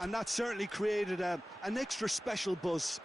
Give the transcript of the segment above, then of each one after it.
and that certainly created an extra special buzz.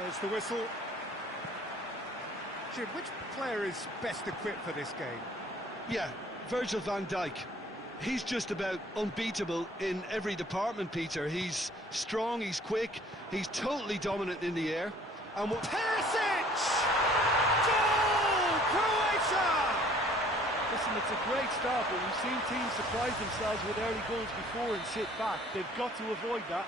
There's the whistle. Jim, which player is best equipped for this game? Yeah, Virgil van Dijk. He's just about unbeatable in every department, Peter. He's strong, he's quick, he's totally dominant in the air. And Perisic! Goal! Croatia! Listen, it's a great start, but we've seen teams surprise themselves with early goals before and sit back. They've got to avoid that.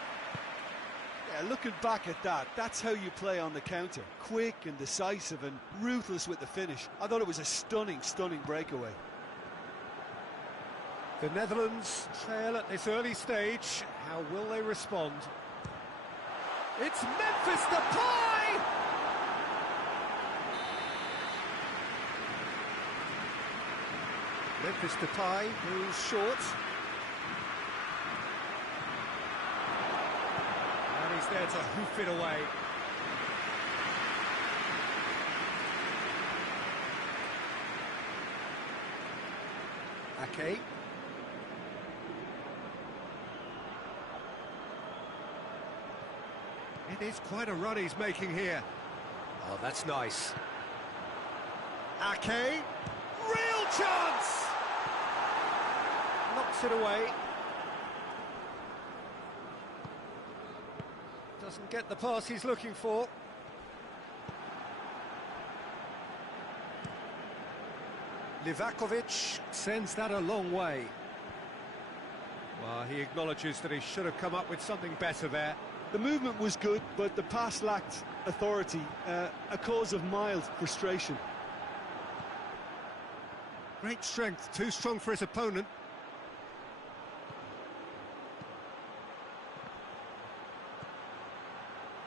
Yeah, looking back at that, that's how you play on the counter. Quick and decisive and ruthless with the finish. I thought it was a stunning, stunning breakaway. The Netherlands trail at this early stage. How will they respond? It's Memphis Depay! Memphis Depay moves short. And he's there to hoof it away. Ake. It is quite a run he's making here. Oh, that's nice. Ake. Real chance! Knocks it away. Doesn't get the pass he's looking for. Livakovic sends that a long way. Well, he acknowledges that he should have come up with something better there. The movement was good, but the pass lacked authority, a cause of mild frustration. Great strength, too strong for his opponent.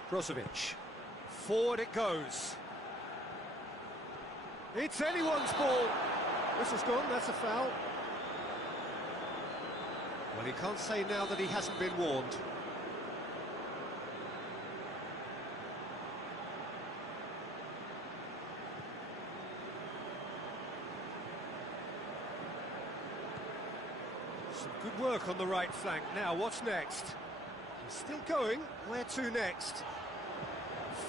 Brozovic. Forward it goes. It's anyone's ball. This has gone, that's a foul. Well, he can't say now that he hasn't been warned. Some good work on the right flank. Now, what's next? He's still going. Where to next?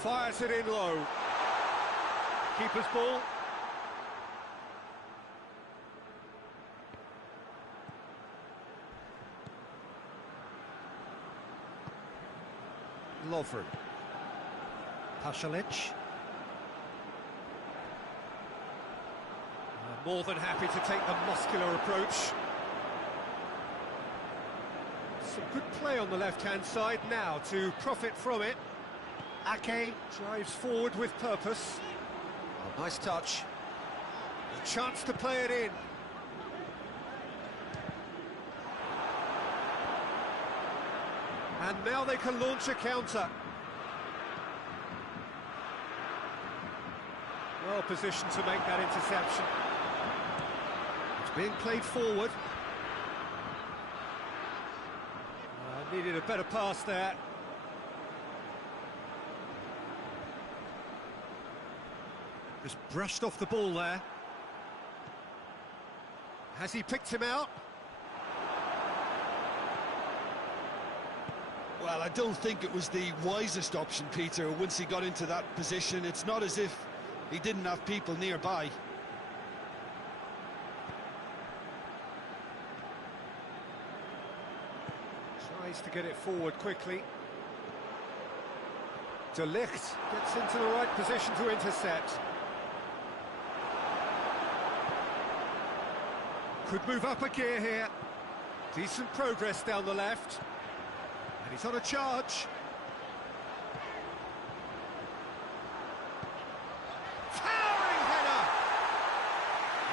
Fires it in low. Keeper's ball. Lovren. Pasalic. More than happy to take the muscular approach. Some good play on the left-hand side now to profit from it. Ake drives forward with purpose. Oh, nice touch. A chance to play it in. And now they can launch a counter. Well positioned to make that interception. It's being played forward. Needed a better pass there. Just brushed off the ball there. Has he picked him out? Well, I don't think it was the wisest option, Peter, once he got into that position. It's not as if he didn't have people nearby. Tries to get it forward quickly. De Ligt gets into the right position to intercept. Could move up a gear here. Decent progress down the left. And he's on a charge. Towering header!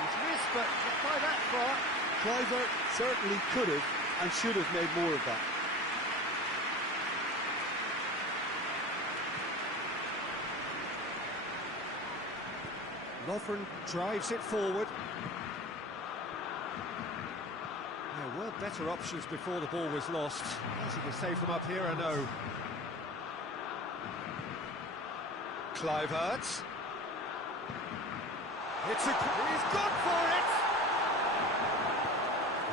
He's missed, but not by that far. Kluivert certainly could have and should have made more of that. Lovren drives it forward. There were better options before the ball was lost. Easy to save from up here, I know. Kluivert. He's gone for it!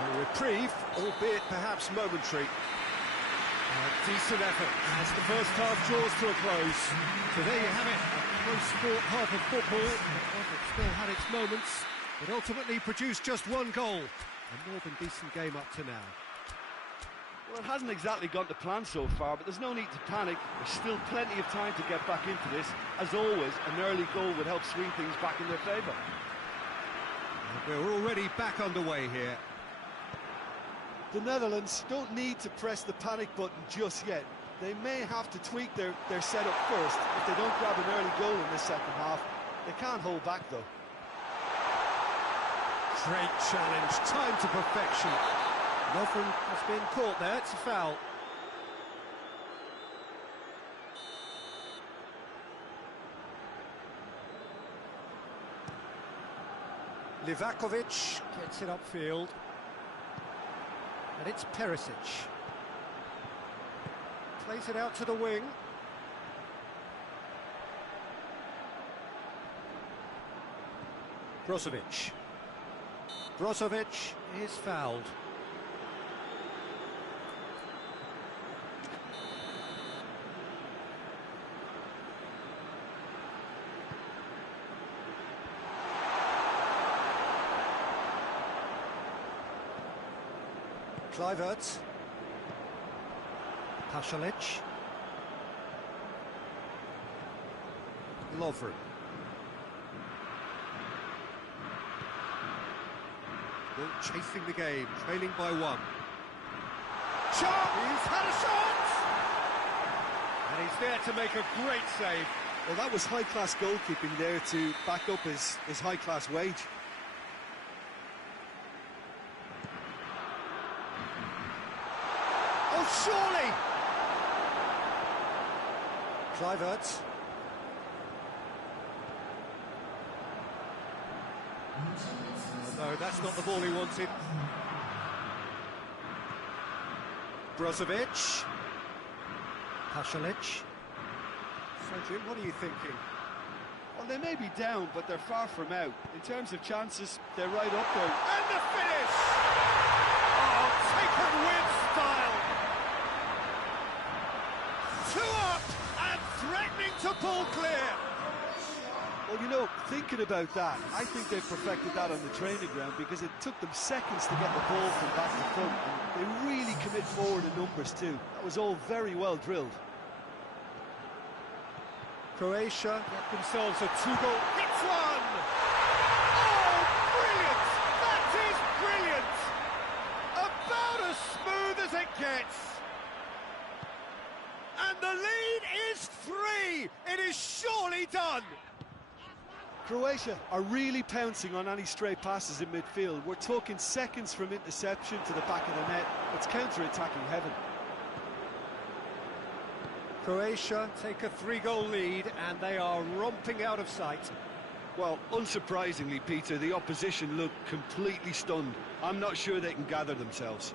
A reprieve, albeit perhaps momentary. A decent effort as the first half draws to a close. So there you have it, a close fought half of football. It still had its moments, but ultimately produced just one goal. A more than decent game up to now. Well, it hasn't exactly gone to plan so far, but there's no need to panic. There's still plenty of time to get back into this. As always, an early goal would help swing things back in their favour. We're already back underway here. The Netherlands don't need to press the panic button just yet. They may have to tweak their setup first if they don't grab an early goal in the second half. They can't hold back, though. Great challenge, time to perfection. Lovren has been caught there, it's a foul. Livakovic gets it upfield. And it's Perisic. Plays it out to the wing. Brozovic. Brozovic is fouled. Kluivert. Pasalic. Lovren. Chasing the game, trailing by one. Shot! He's had a shot! And he's there to make a great save. Well, that was high-class goalkeeping there to back up his high-class wage. Oh, surely! Kluivert. No, that's not the ball he wanted. Brozovic. Pasalic. So, Jim, what are you thinking? Well, they may be down, but they're far from out. In terms of chances, they're right up there. And the finish! Oh, taken with style! 2 up and threatening to pull clear! Well, you know, thinking about that, I think they perfected that on the training ground because it took them seconds to get the ball from back to front. And they really commit forward in numbers too. That was all very well drilled. Croatia get themselves a 2-goal. It's one! Oh, brilliant! That is brilliant! About as smooth as it gets. And the lead is 3! It is surely done! Croatia are really pouncing on any stray passes in midfield. We're talking seconds from interception to the back of the net. It's counter-attacking heaven. Croatia take a 3-goal lead and they are romping out of sight. Well, unsurprisingly, Peter, the opposition look completely stunned. I'm not sure they can gather themselves.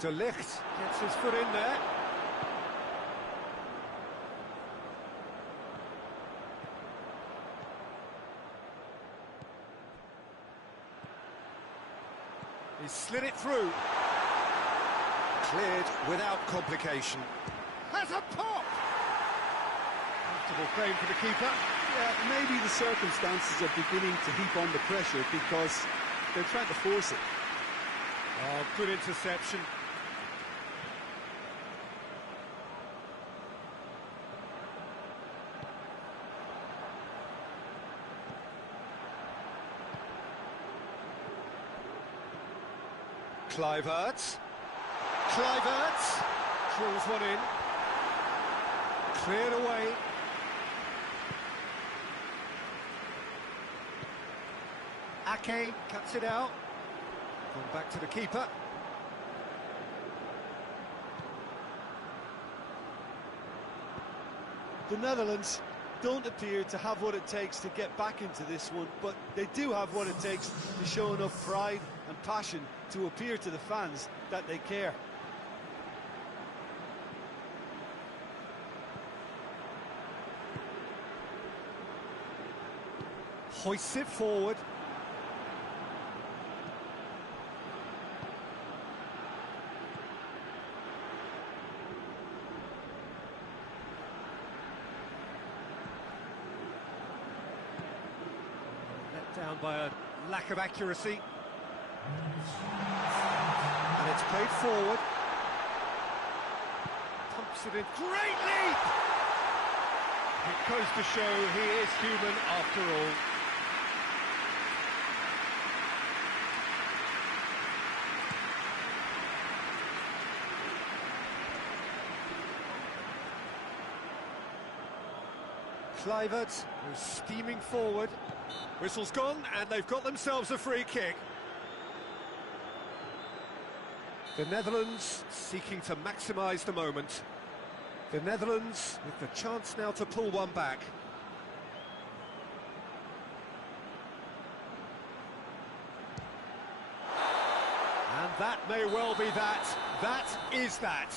De Ligt gets his foot in there. He slid it through. Cleared without complication. Has a pop! Comfortable frame for the keeper. Yeah, maybe the circumstances are beginning to heap on the pressure because they're trying to force it. Oh, good interception. Kluivert. Kluivert drills one in. Cleared away. Ake cuts it out. Gone back to the keeper. The Netherlands don't appear to have what it takes to get back into this one, but they do have what it takes to show enough pride and passion to appear to the fans that they care. Hoists it forward. Let down by a lack of accuracy. And it's played forward. Pumps it in. Great leap! It goes to show he is human after all. Kluivert, who's steaming forward. Whistle's gone, and they've got themselves a free kick. The Netherlands seeking to maximise the moment. The Netherlands with the chance now to pull one back. And that may well be that. That is that.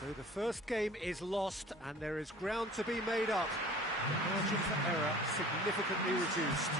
So the first game is lost, and there is ground to be made up. The margin for error significantly reduced.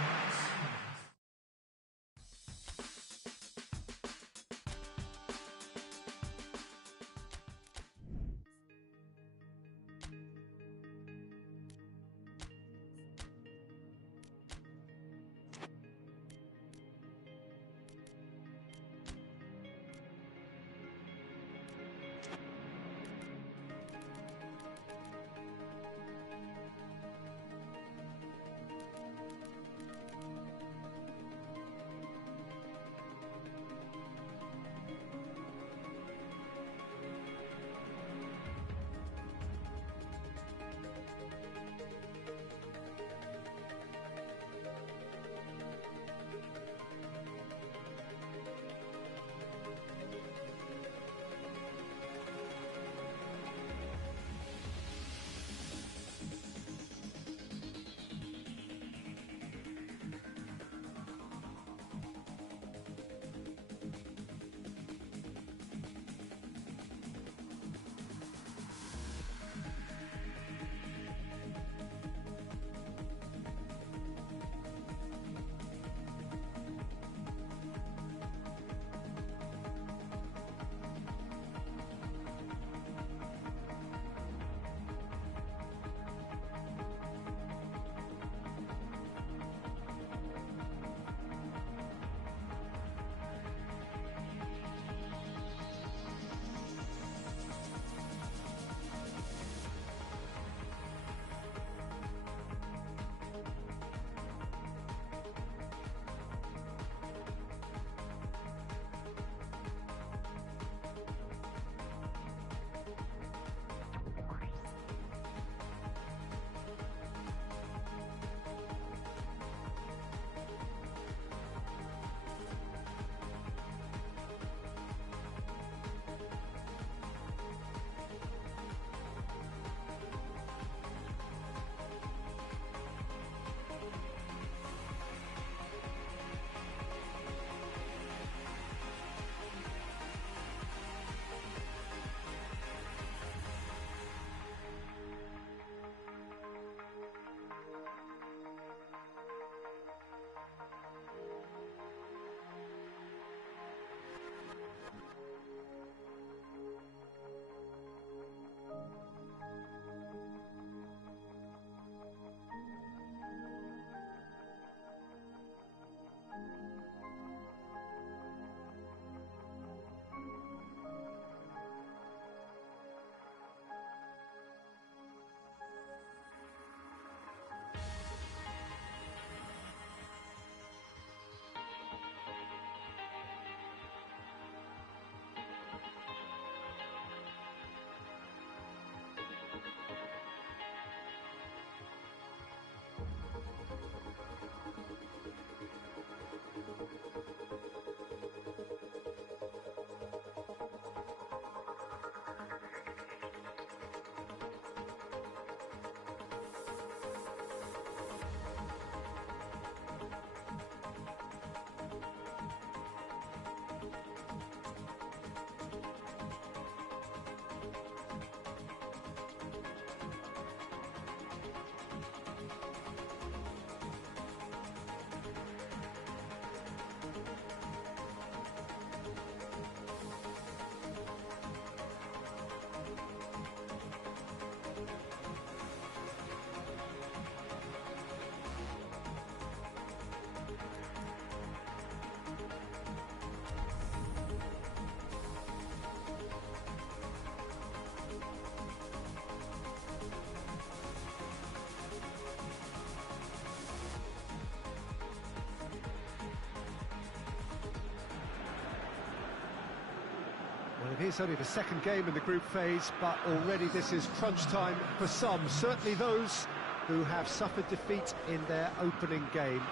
It's only the second game in the group phase, but already this is crunch time for some, certainly those who have suffered defeat in their opening game.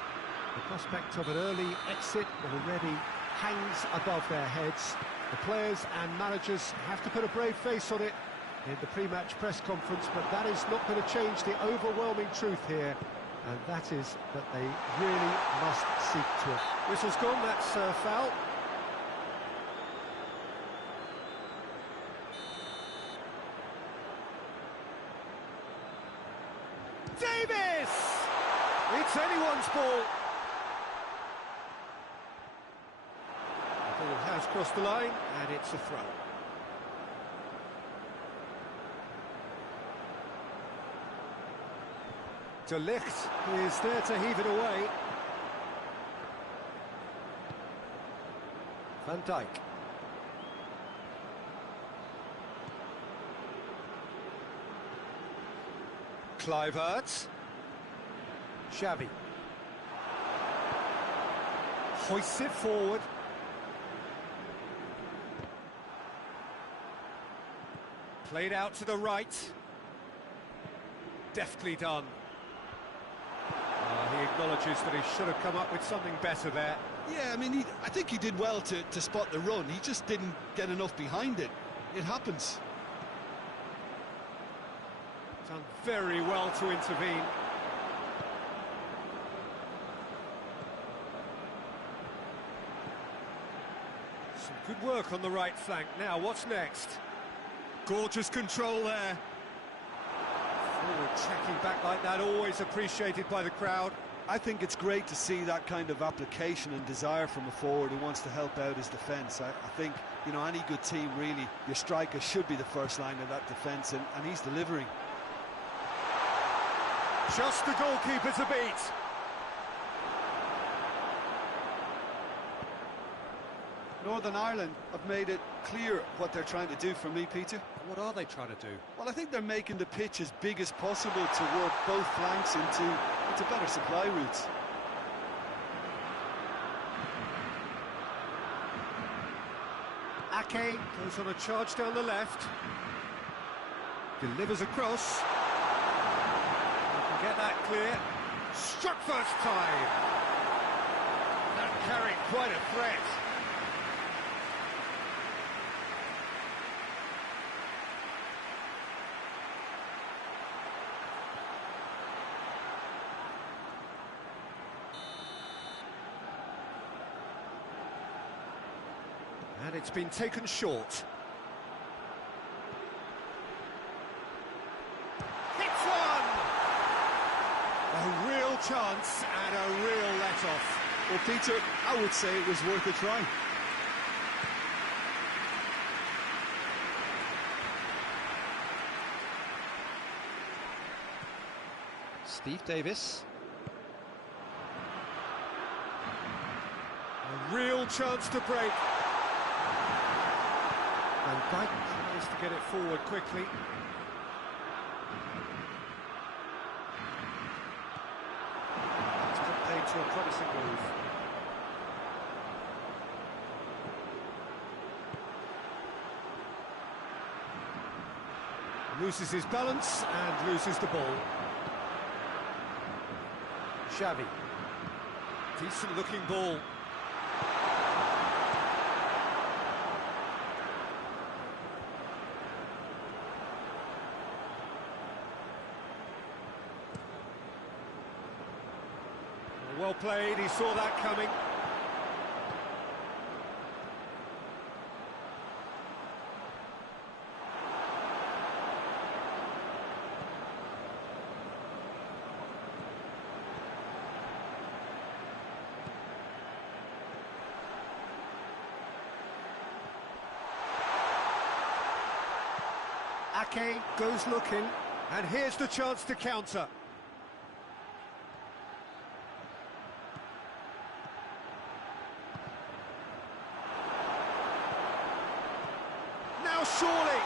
The prospect of an early exit already hangs above their heads. The players and managers have to put a brave face on it in the pre-match press conference, but that is not going to change the overwhelming truth here, and that is that they really must seek to it. Whistle's gone, that's foul. Davis! It's anyone's ball. The ball has crossed the line, and it's a throw. De Ligt is there to heave it away. Van Dijk. Kluivert. Xavi. Hoists it forward. Played out to the right. Deftly done. He acknowledges that he should have come up with something better there. Yeah, I mean, I think he did well to spot the run. He just didn't get enough behind it. It happens. Done very well to intervene. Some good work on the right flank. Now, what's next? Gorgeous control there. Forward tracking back like that, always appreciated by the crowd. I think it's great to see that kind of application and desire from a forward who wants to help out his defence. I think, you know, any good team, really, your striker should be the first line of that defence, and he's delivering. Just the goalkeeper to beat. Northern Ireland have made it clear what they're trying to do for me, Peter. What are they trying to do? Well, I think they're making the pitch as big as possible to work both flanks into better supply routes. Ake goes on a charge down the left. Delivers across. Get that clear. Struck first time. That carried quite a threat. And it's been taken short. A real chance and a real let-off. Well, Peter, I would say it was worth a try. Steve Davis. A real chance to break. And Dijk tries to get it forward quickly. To a promising move. Loses his balance and loses the ball. Xavi. Decent looking ball. Well played, he saw that coming. Ake goes looking, and here's the chance to counter. Surely,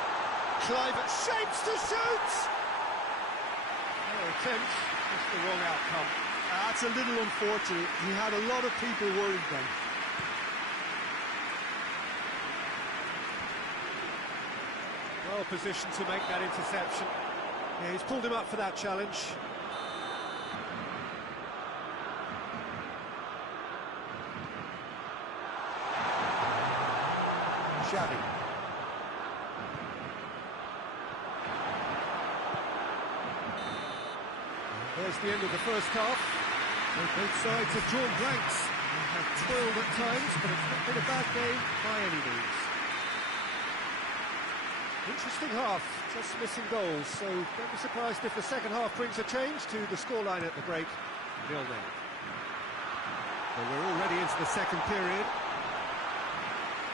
Kluivert shapes to shoot! No attempt, just the wrong outcome. That's a little unfortunate. He had a lot of people worried then. position to make that interception. Yeah, he's pulled him up for that challenge. Xavi. There's the end of the first half. Both sides have drawn blanks. They have toiled at times, but it's not been a bad game by any means. Interesting half, just missing goals, so don't be surprised if the second half brings a change to the scoreline at the break. 0-0. So we're already into the second period.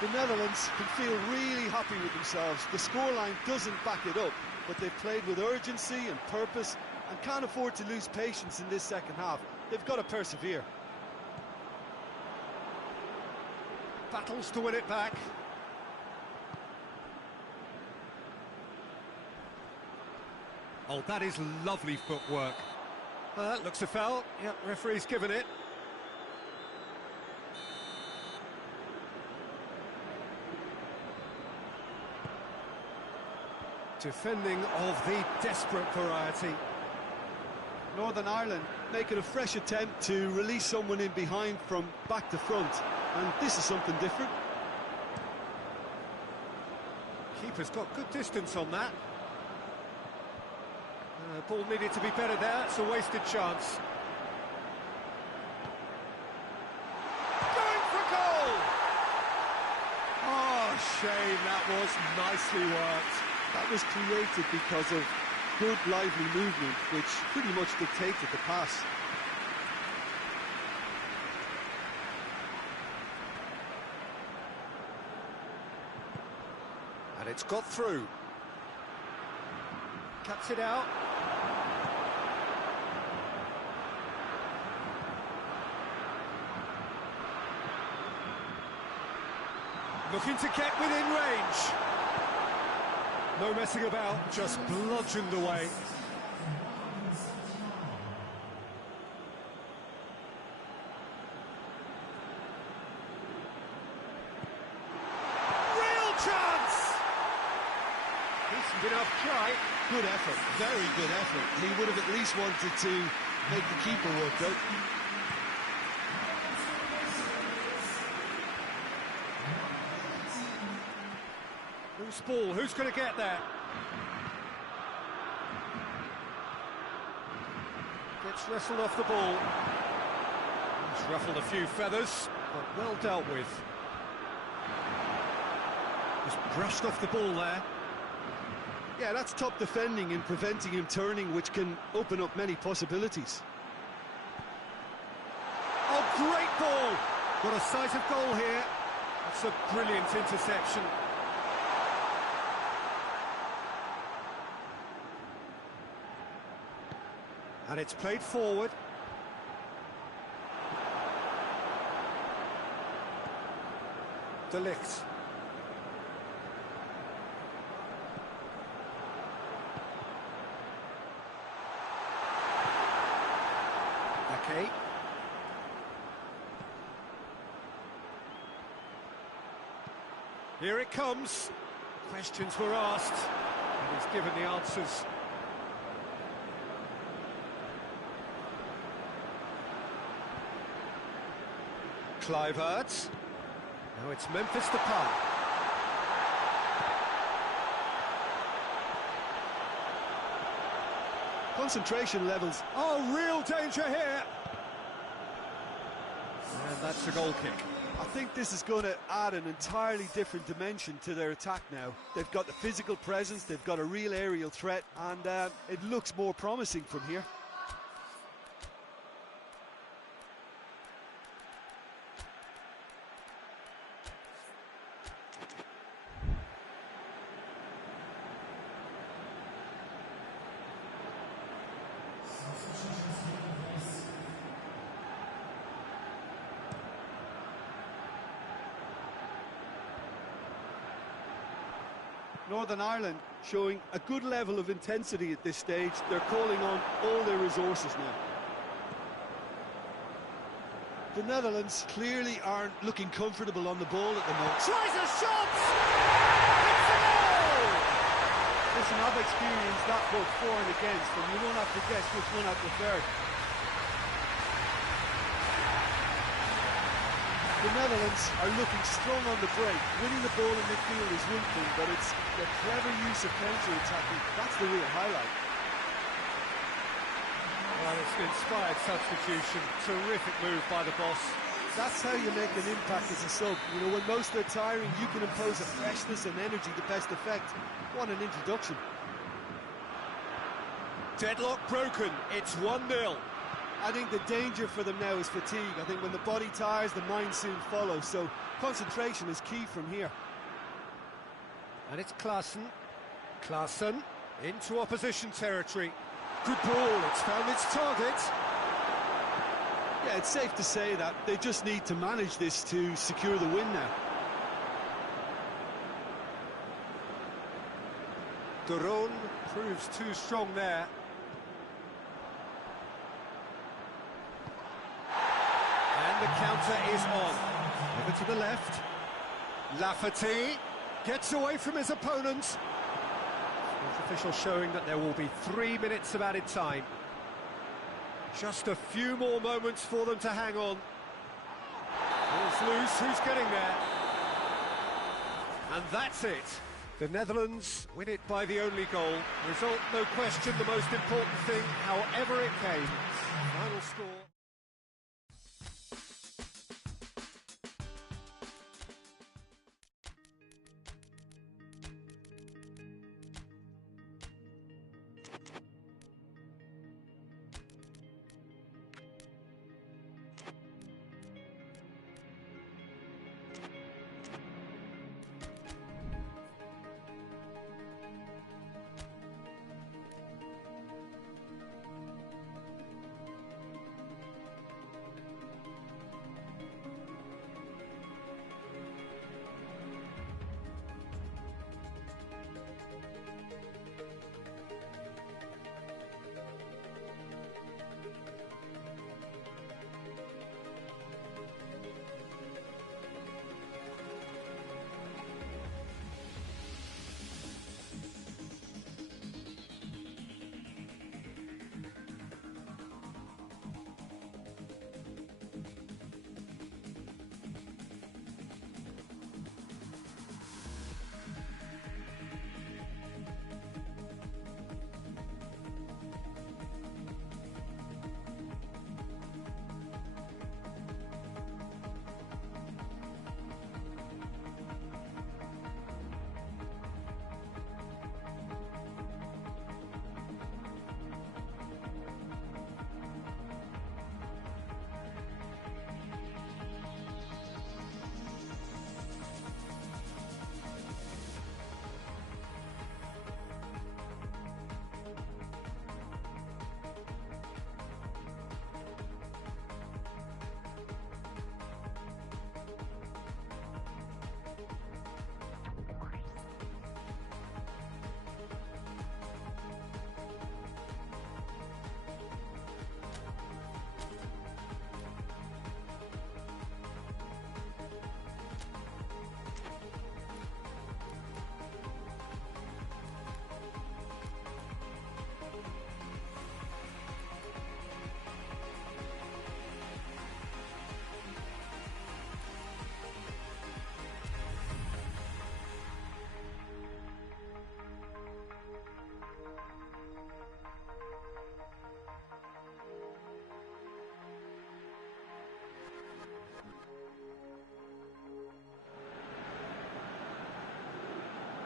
The Netherlands can feel really happy with themselves. The scoreline doesn't back it up, but they've played with urgency and purpose and can't afford to lose patience in this second half. They've got to persevere. Battles to win it back. Oh, that is lovely footwork. That looks a foul. Yep, referee's given it. Defending of the desperate variety. Northern Ireland making a fresh attempt to release someone in behind from back to front, and this is something different. Keeper's got good distance on that. Ball needed to be better there, it's a wasted chance. Going for goal! Oh, shame, that was nicely worked. That was created because of good, lively movement, which pretty much dictated the pass. And it's got through. Cuts it out. Looking to get within range. No messing about, just bludgeoned away. Real chance! Decent enough try. Good effort, very good effort. He would have at least wanted to make the keeper work out. Loose ball, who's going to get there? Gets wrestled off the ball. He's ruffled a few feathers, but well dealt with. Just brushed off the ball there. Yeah, that's top defending and preventing him turning, which can open up many possibilities. Oh, great ball! Got a sight of goal here. That's a brilliant interception. And it's played forward. De Ligt. Okay. Here it comes. Questions were asked, and he's given the answers. Kluivert. Now it's Memphis Depay. Concentration levels. Oh, real danger here. And that's a goal kick. I think this is going to add an entirely different dimension to their attack now. They've got the physical presence, they've got a real aerial threat, and it looks more promising from here. Northern Ireland showing a good level of intensity at this stage. They're calling on all their resources now. The Netherlands clearly aren't looking comfortable on the ball at the moment. Tries a shot! It's a goal! Listen, I've experienced that both for and against, and you won't have to guess which one I preferred. The Netherlands are looking strong on the break. Winning the ball in midfield is one thing, but it's the clever use of counter-attacking. That's the real highlight. Well, it's an inspired substitution. Terrific move by the boss. That's how you make an impact as a sub. You know, when most are tiring, you can impose a freshness and energy to best effect. What an introduction. Deadlock broken. It's 1-0. I think the danger for them now is fatigue. I think when the body tires, the mind soon follows. So concentration is key from here. And it's Klaassen. Klaassen into opposition territory. Good ball. It's found its target. Yeah, it's safe to say that they just need to manage this to secure the win now. De Roon proves too strong there. And the counter is on. Over to the left. Lafferty gets away from his opponent. Sports official showing that there will be 3 minutes of added time. Just a few more moments for them to hang on. Ball's loose, who's getting there? And that's it. The Netherlands win it by the only goal. Result, no question, the most important thing, however it came. Final score.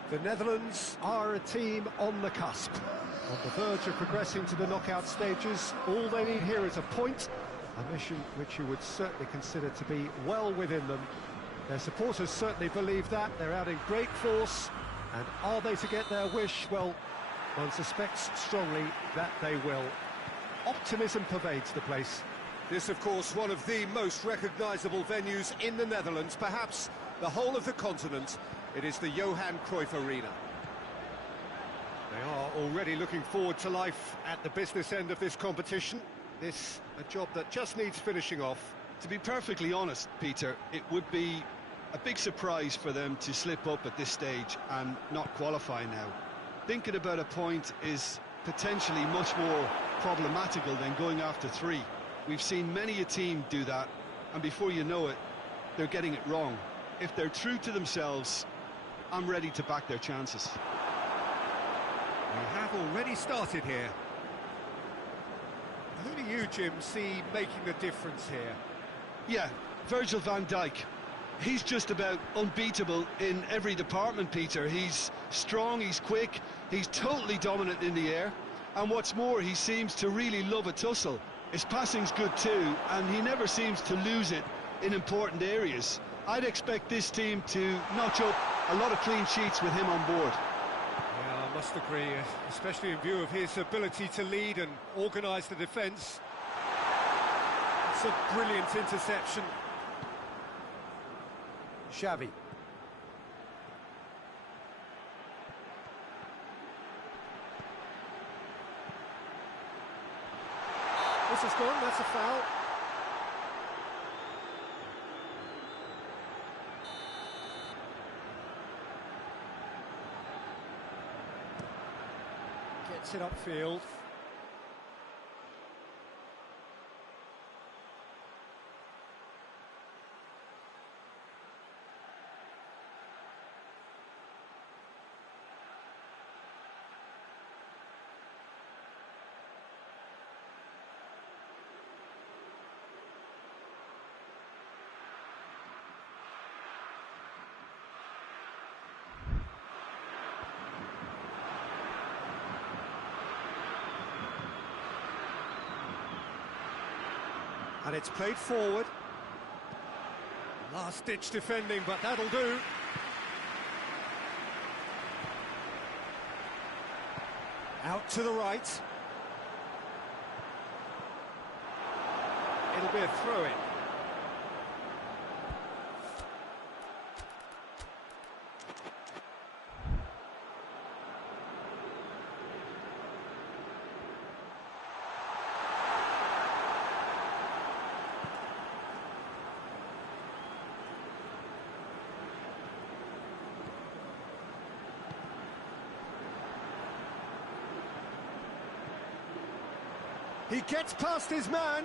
The Netherlands are a team on the cusp, on the verge of progressing to the knockout stages. All they need here is a point, a mission which you would certainly consider to be well within them. Their supporters certainly believe that. They're out in great force, and are they to get their wish? Well, one suspects strongly that they will. Optimism pervades the place. This, of course, one of the most recognisable venues in the Netherlands, perhaps the whole of the continent. It is the Johan Cruyff Arena. They are already looking forward to life at the business end of this competition. This, a job that just needs finishing off. To be perfectly honest, Peter, it would be a big surprise for them to slip up at this stage and not qualify now. thinking about a point is potentially much more problematical than going after 3. We've seen many a team do that, and before you know it, they're getting it wrong. If they're true to themselves, I'm ready to back their chances. We have already started here. Who do you, Jim, see making the difference here? Yeah, Virgil van Dijk. He's just about unbeatable in every department, Peter. He's strong, he's quick, he's totally dominant in the air. And what's more, he seems to really love a tussle. His passing's good too, and he never seems to lose it in important areas. I'd expect this team to notch up a lot of clean sheets with him on board. Yeah, I must agree, especially in view of his ability to lead and organise the defence. It's a brilliant interception. Xavi. This is gone, that's a foul. Gets it upfield. And it's played forward. Last-ditch defending, but that'll do. Out to the right. It'll be a throw-in. He gets past his man.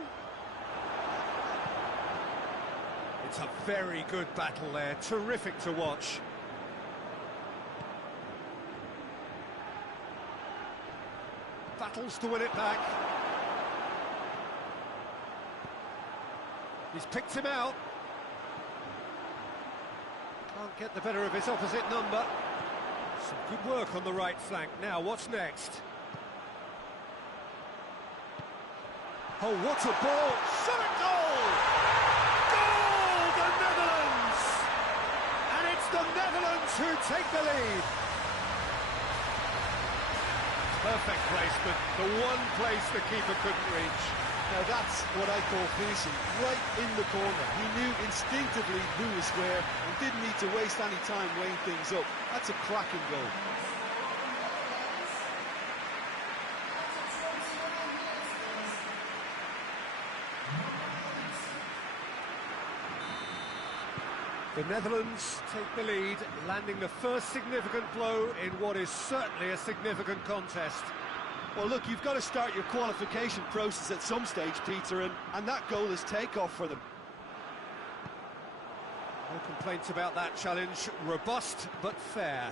It's a very good battle there, terrific to watch. Battles to win it back. He's picked him out. Can't get the better of his opposite number. Some good work on the right flank. Now, what's next? Oh, what a ball! Shot at goal! Goal! The Netherlands! And it's the Netherlands who take the lead. Perfect placement, the one place the keeper couldn't reach. Now that's what I call finishing, right in the corner. He knew instinctively who was where and didn't need to waste any time weighing things up. That's a cracking goal. The Netherlands take the lead, landing the first significant blow in what is certainly a significant contest. Well, look, you've got to start your qualification process at some stage, Peter, and that goal is takeoff for them. No complaints about that challenge. Robust, but fair.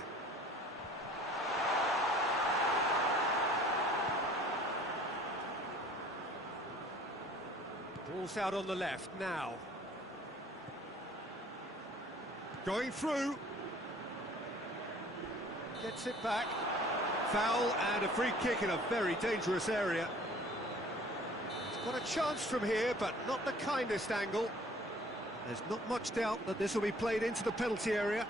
Ball's out on the left now. Going through. Gets it back. Foul and a free kick in a very dangerous area. He's got a chance from here, but not the kindest angle. There's not much doubt that this will be played into the penalty area.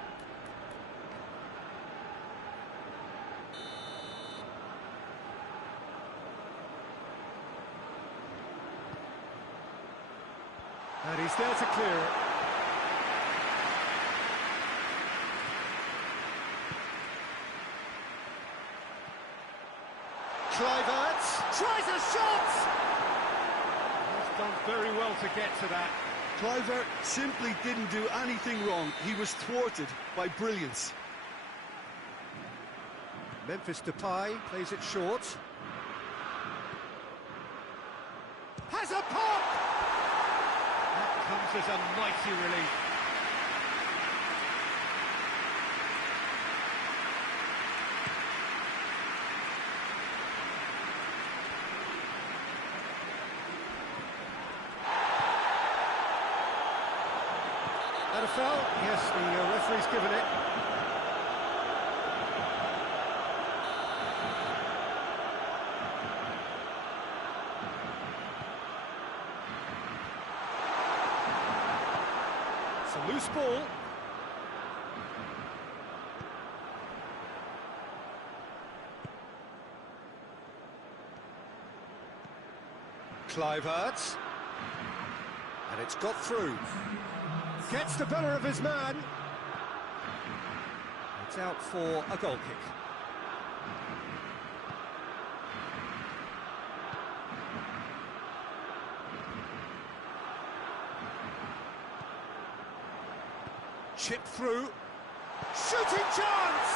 And he's there to clear it. Kluivert tries a shot! He's done very well to get to that. Kluivert simply didn't do anything wrong. He was thwarted by brilliance. Memphis Depay plays it short. Has a pop! That comes as a mighty relief. That a foul? Yes, the referee's given it. It's a loose ball. Kluivert. And it's got through. Gets the better of his man. It's out for a goal kick. Chip through. Shooting chance!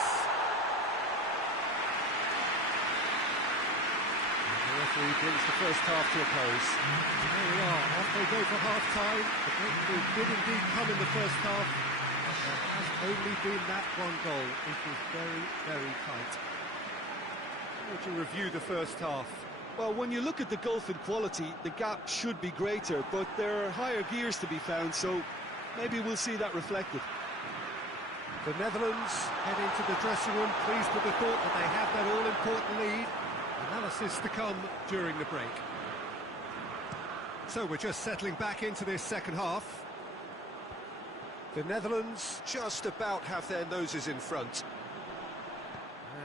And the referee brings the first half to a close. There we are, off they go for half-time. The breakthrough did indeed come in the first half, but there has only been that one goal. It was very, very tight. How would you review the first half? Well, when you look at the gulf in quality, the gap should be greater, but there are higher gears to be found, so maybe we'll see that reflected. The Netherlands head into the dressing room pleased with the thought that they have that all-important lead. Analysis to come during the break. So we're just settling back into this second half. The Netherlands just about have their noses in front.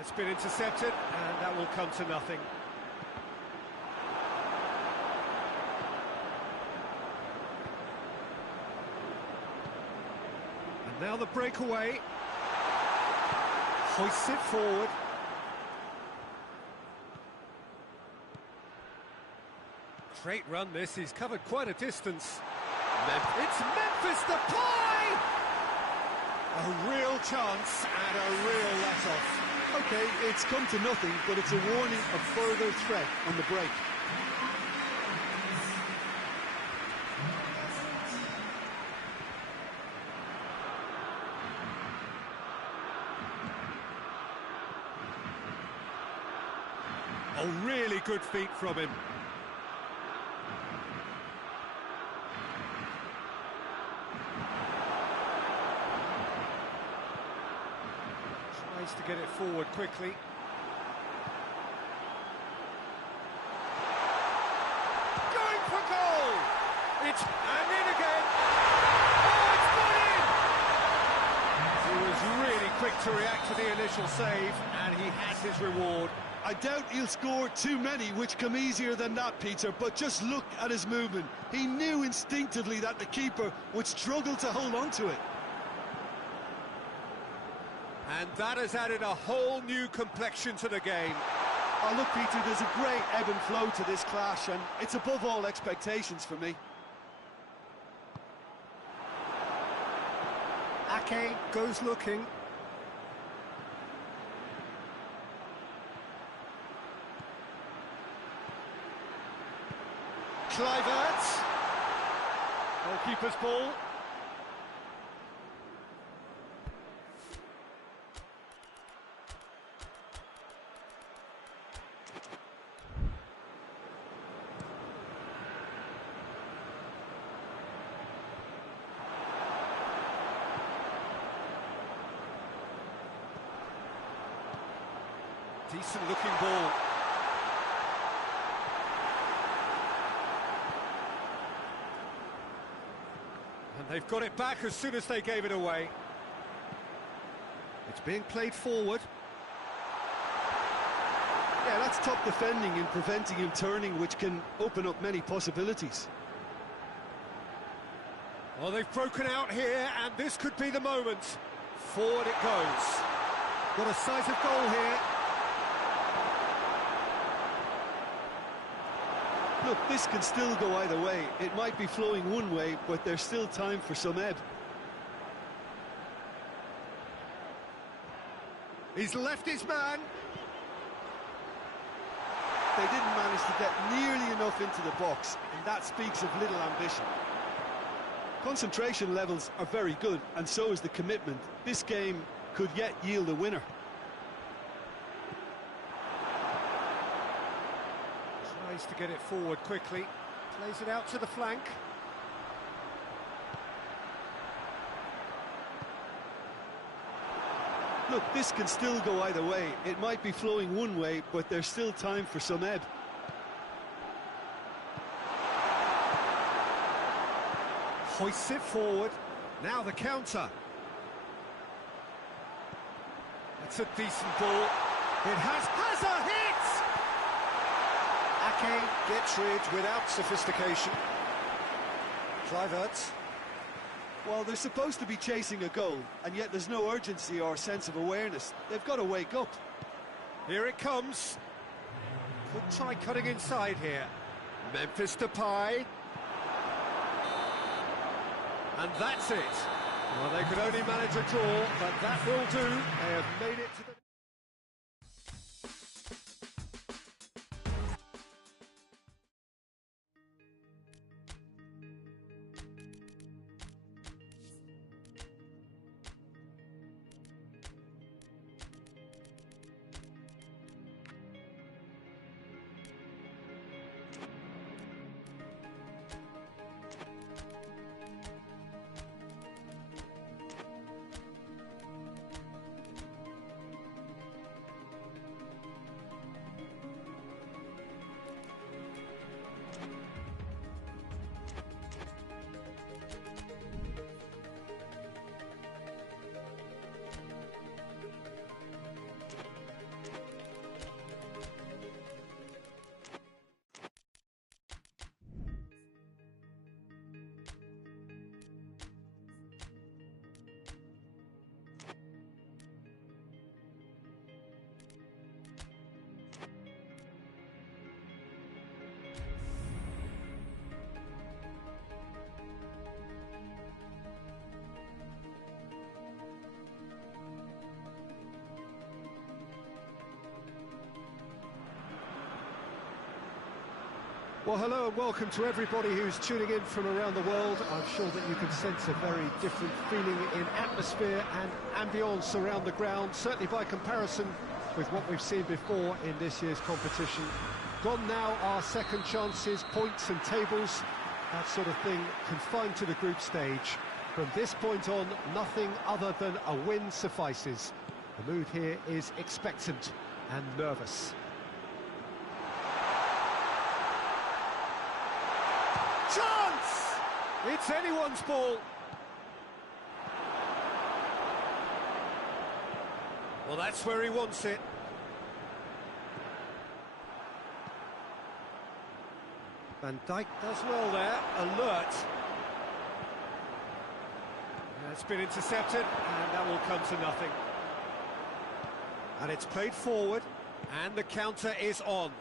It's been intercepted, and that will come to nothing. And now the breakaway. Hoists it forward. Great run this, he's covered quite a distance. It's Memphis Depay! A real chance and a real let-off. Okay, it's come to nothing, but it's a warning of further threat on the break. A really good feat from him. Tries to get it forward quickly. Going for goal! It's and in again! Oh, it's gone in! He was really quick to react to the initial save, and he has his reward. I doubt he'll score too many, which come easier than that, Peter, but just look at his movement. He knew instinctively that the keeper would struggle to hold on to it. And that has added a whole new complexion to the game. Oh, look, Peter, there's a great ebb and flow to this clash, and it's above all expectations for me. Ake goes looking. Kluivert. Goalkeeper's ball. Decent looking ball. And they've got it back as soon as they gave it away. It's being played forward. Yeah, that's top defending and preventing him turning, which can open up many possibilities. Well, they've broken out here, and this could be the moment. Forward it goes. Got a size of goal here. Look, this can still go either way. It might be flowing one way, but there's still time for some ebb. He's left his man. They didn't manage to get nearly enough into the box, and that speaks of little ambition. Concentration levels are very good, and so is the commitment. This game could yet yield a winner. Tries to get it forward quickly. Plays it out to the flank. Look, this can still go either way. It might be flowing one way, but there's still time for some ebb. Hoists it forward. Now the counter. That's a decent ball. It has a hit! Ake gets rid without sophistication. Kluivert. Well, they're supposed to be chasing a goal, and yet there's no urgency or sense of awareness. They've got to wake up. Here it comes. Could try cutting inside here. Memphis Depay. And that's it. Well, they could only manage a draw, but that will do. They have made it to the... Well, hello and welcome to everybody who's tuning in from around the world. I'm sure that you can sense a very different feeling in atmosphere and ambience around the ground, certainly by comparison with what we've seen before in this year's competition. Gone now are second chances, points and tables, that sort of thing confined to the group stage. From this point on, nothing other than a win suffices. The mood here is expectant and nervous. Chance! It's anyone's ball. Well, that's where he wants it. Van Dijk does well there, alert. It's been intercepted, and that will come to nothing. And it's played forward, and the counter is on.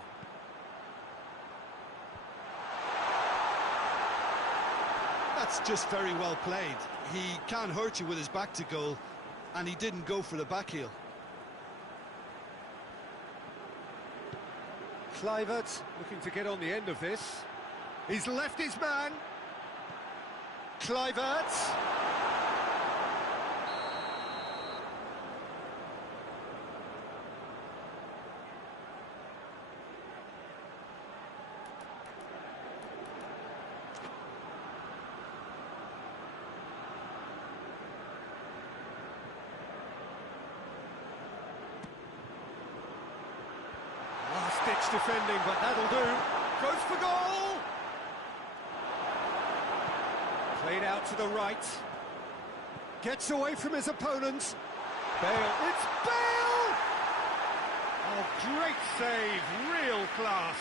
That's just very well played. He can't hurt you with his back to goal, and he didn't go for the back heel. Kluivert looking to get on the end of this. He's left his man. Kluivert. Last-ditch defending, but that'll do. Goes for goal! Played out to the right. Gets away from his opponent. Bale. It's Bale! Oh, great save. Real class.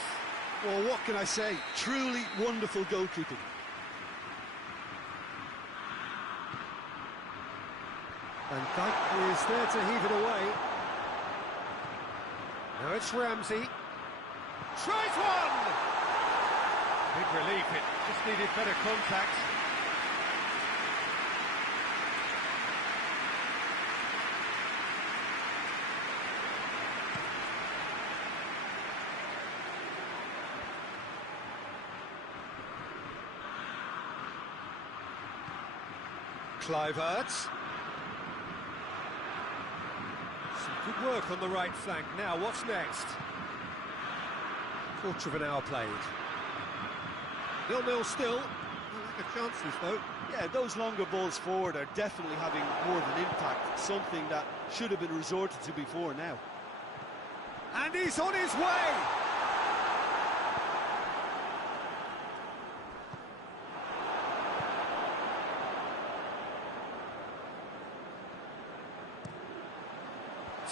Well, what can I say? Truly wonderful goalkeeping. Van Dijk is there to heave it away. Now it's Ramsey. Tries one! Big relief, it just needed better contact. Kluivert. Some good work on the right flank. Now, what's next? Quarter of an hour played. 0-0 still. No lack of chances, though. Yeah, those longer balls forward are definitely having more of an impact, something that should have been resorted to before now. And he's on his way!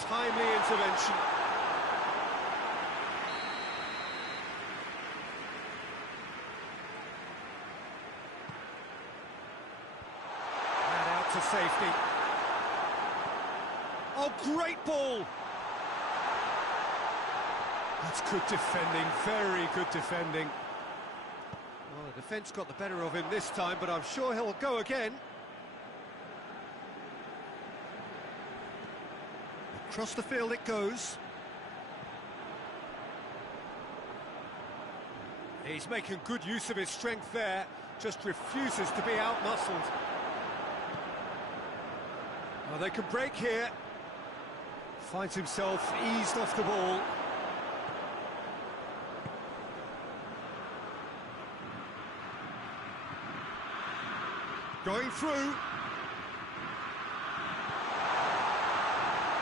Timely intervention. And out to safety. Oh, great ball! That's good defending, very good defending. Well, the defence got the better of him this time, but I'm sure he'll go again. Across the field it goes. He's making good use of his strength there, just refuses to be out-muscled. Well, they can break here. Finds himself eased off the ball. Going through.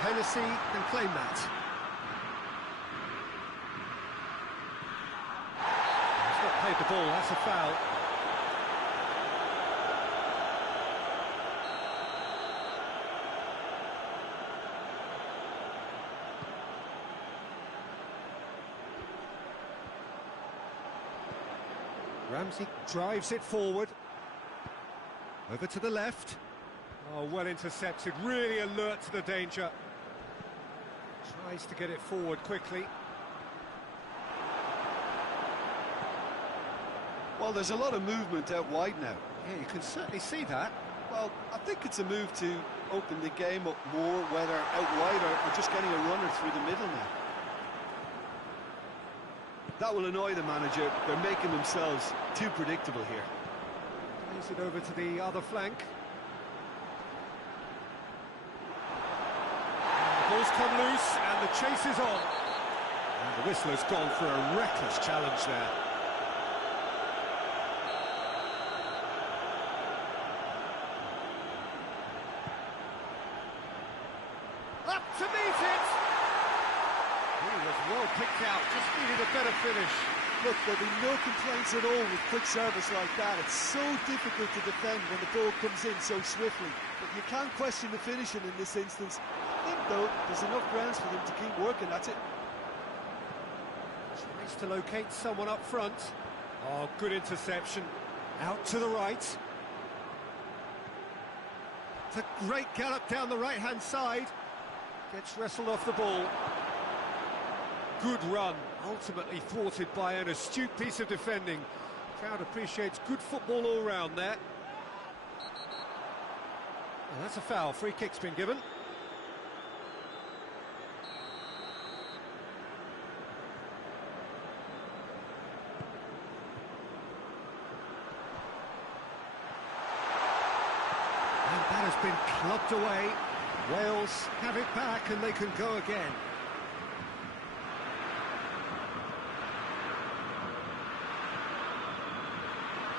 Hennessy can claim that. He's not played the ball, that's a foul. Ramsey drives it forward. Over to the left. Oh, well intercepted, really alert to the danger. Tries to get it forward quickly. Well, there's a lot of movement out wide now. Yeah, you can certainly see that. Well, I think it's a move to open the game up more, whether out wide or just getting a runner through the middle now. That will annoy the manager. They're making themselves too predictable here. Plays it over to the other flank. Ball's come loose and the chase is on. And the whistler's gone for a reckless challenge there. Up to meet it! He was well picked out, just needed a better finish. Look, there'll be no complaints at all with quick service like that. It's so difficult to defend when the ball comes in so swiftly. But you can't question the finishing in this instance. I think, though, there's enough grounds for them to keep working at it. Tries to locate someone up front. Oh, good interception. Out to the right. It's a great gallop down the right-hand side. Gets wrestled off the ball. Good run, ultimately thwarted by an astute piece of defending. Crowd appreciates good football all round there. Well, that's a foul. Free kick's been given. And that has been clubbed away. Wales have it back and they can go again.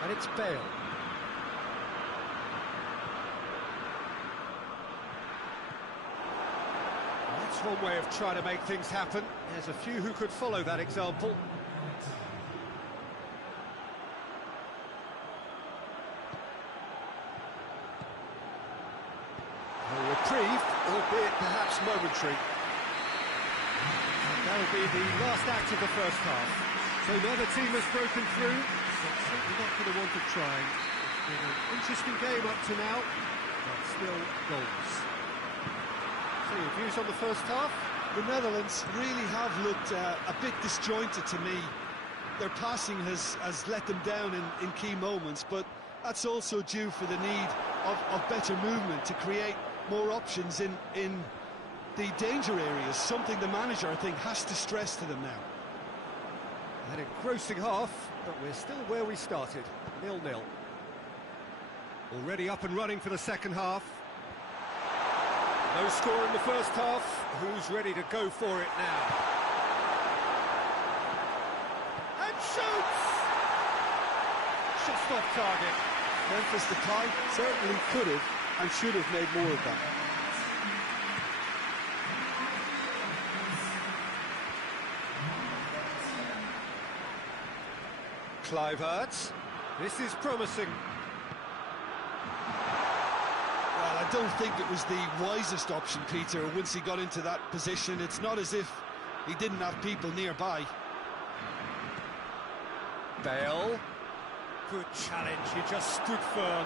And it's Bale. That's one way of trying to make things happen. There's a few who could follow that example. A reprieve, albeit perhaps momentary. And that'll be the last act of the first half. So neither team has broken through. But certainly not for the want of trying. It's been an interesting game up to now, but still goals. So your views on the first half? The Netherlands really have looked a bit disjointed to me. Their passing has let them down in key moments, but that's also due for the need of better movement to create more options in the danger areas, something the manager, I think, has to stress to them now. An engrossing half, but we're still where we started, 0-0. Already up and running for the second half. No score in the first half. Who's ready to go for it now? And shoots! Just off target. Memphis Depay certainly could have and should have made more of that. Kluivert. This is promising. Well, I don't think it was the wisest option, Peter, once he got into that position. It's not as if he didn't have people nearby. Bale. Good challenge, he just stood firm.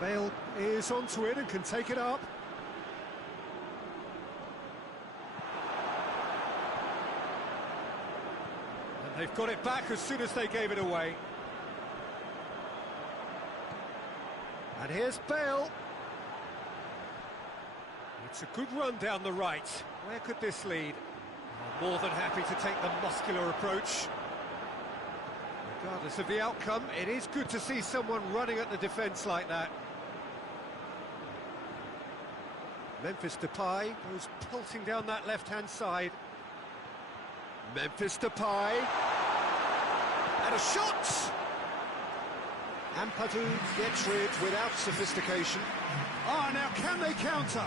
Bale is onto it and can take it up. And they've got it back as soon as they gave it away. And here's Bale. It's a good run down the right. Where could this lead? Oh, more than happy to take the muscular approach. Regardless of the outcome, it is good to see someone running at the defence like that. Memphis Depay goes pelting down that left-hand side. Memphis Depay. And a shot! Ampadu gets rid without sophistication. Ah, now can they counter?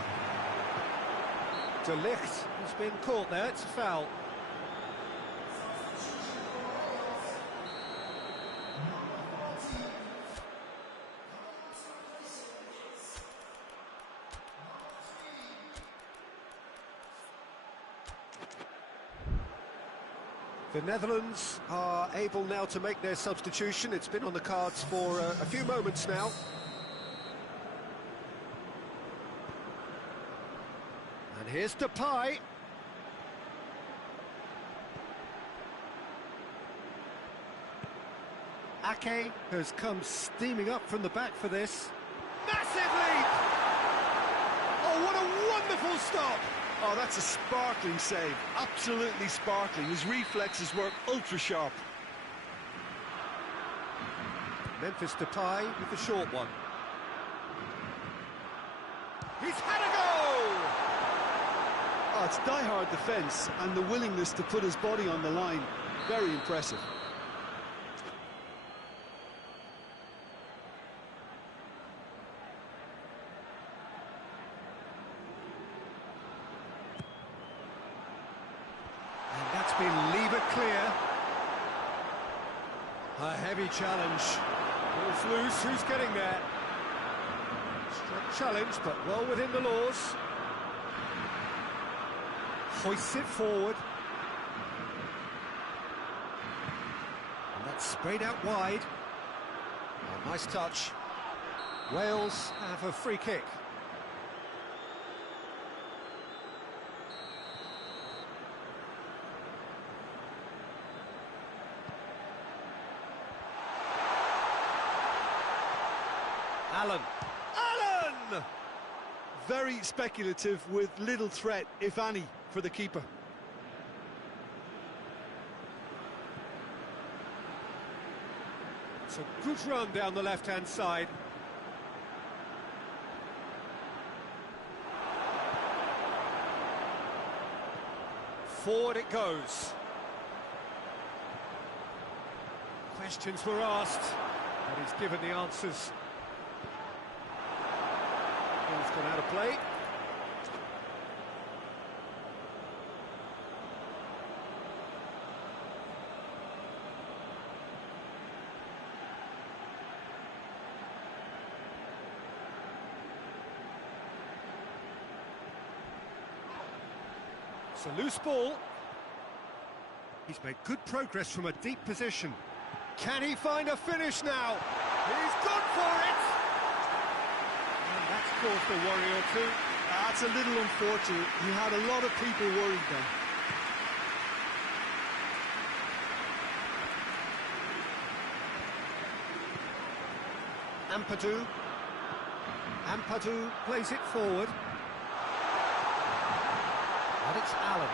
De Ligt has been caught there, it's a foul. The Netherlands are able now to make their substitution. It's been on the cards for a few moments now. And here's Depay. Ake has come steaming up from the back for this. Massive leap! Oh, what a wonderful stop! Oh, that's a sparkling save. Absolutely sparkling. His reflexes were ultra-sharp. Memphis Depay with the short one. He's had a go! Oh, it's die-hard defence and the willingness to put his body on the line. Very impressive. Been lever clear. A heavy challenge. Ball's loose, who's getting there? Strong challenge, but well within the laws. Hoists it forward. And that's sprayed out wide. Oh, nice touch. Wales have a free kick. Allen. Allen! Very speculative with little threat, if any, for the keeper. It's a good run down the left-hand side. Forward it goes. Questions were asked, but he's given the answers. Ball's gone out of play. It's a loose ball. He's made good progress from a deep position. Can he find a finish now? He's gone for it! And that's caused a worry or two. That's a little unfortunate. He had a lot of people worried then. Ampadu. Ampadu plays it forward. And it's Allen.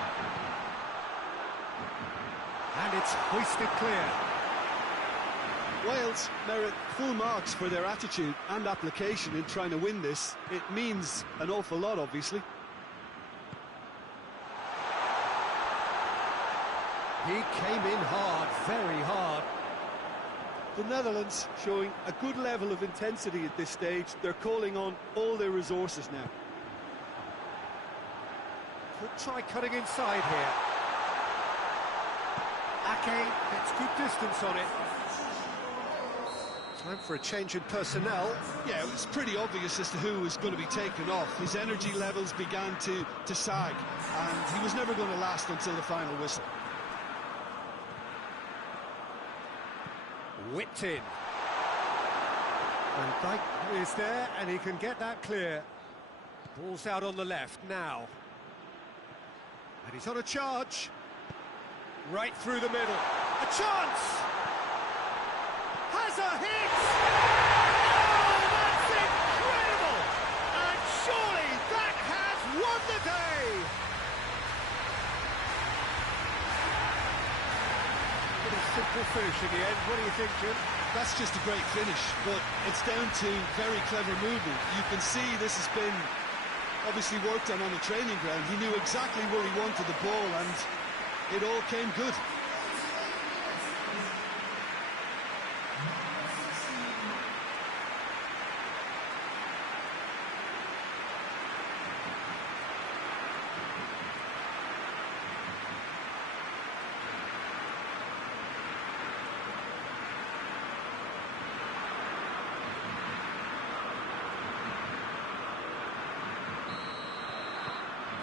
And it's hoisted clear. Wales merit full marks for their attitude and application in trying to win this. It means an awful lot, obviously. He came in hard, very hard. The Netherlands showing a good level of intensity at this stage. They're calling on all their resources now. Could try cutting inside here. Ake gets good distance on it. Time for a change in personnel. Yeah, it was pretty obvious as to who was going to be taken off. His energy levels began to sag, and he was never going to last until the final whistle. Whipped in. And Dijk is there, and he can get that clear. Ball's out on the left now. And he's on a charge. Right through the middle. A chance! Has a hit! Oh, that's incredible! And surely that has won the day! Bit of simple finish in the end. What do you think, Jim? That's just a great finish, but it's down to very clever movement. You can see this has been obviously worked on the training ground. He knew exactly where he wanted the ball, and it all came good.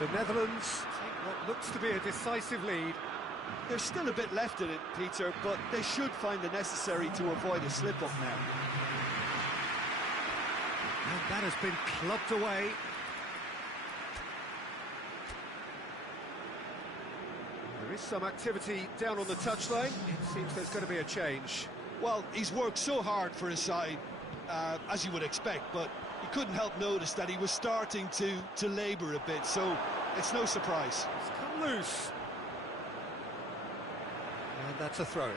The Netherlands take what looks to be a decisive lead. There's still a bit left in it, Peter, but they should find the necessary to avoid a slip-up now. And that has been clubbed away. There is some activity down on the touchline. It seems there's going to be a change. Well, he's worked so hard for his side, as you would expect, but you couldn't help notice that he was starting to labour a bit, so it's no surprise. It's come loose. And that's a throw.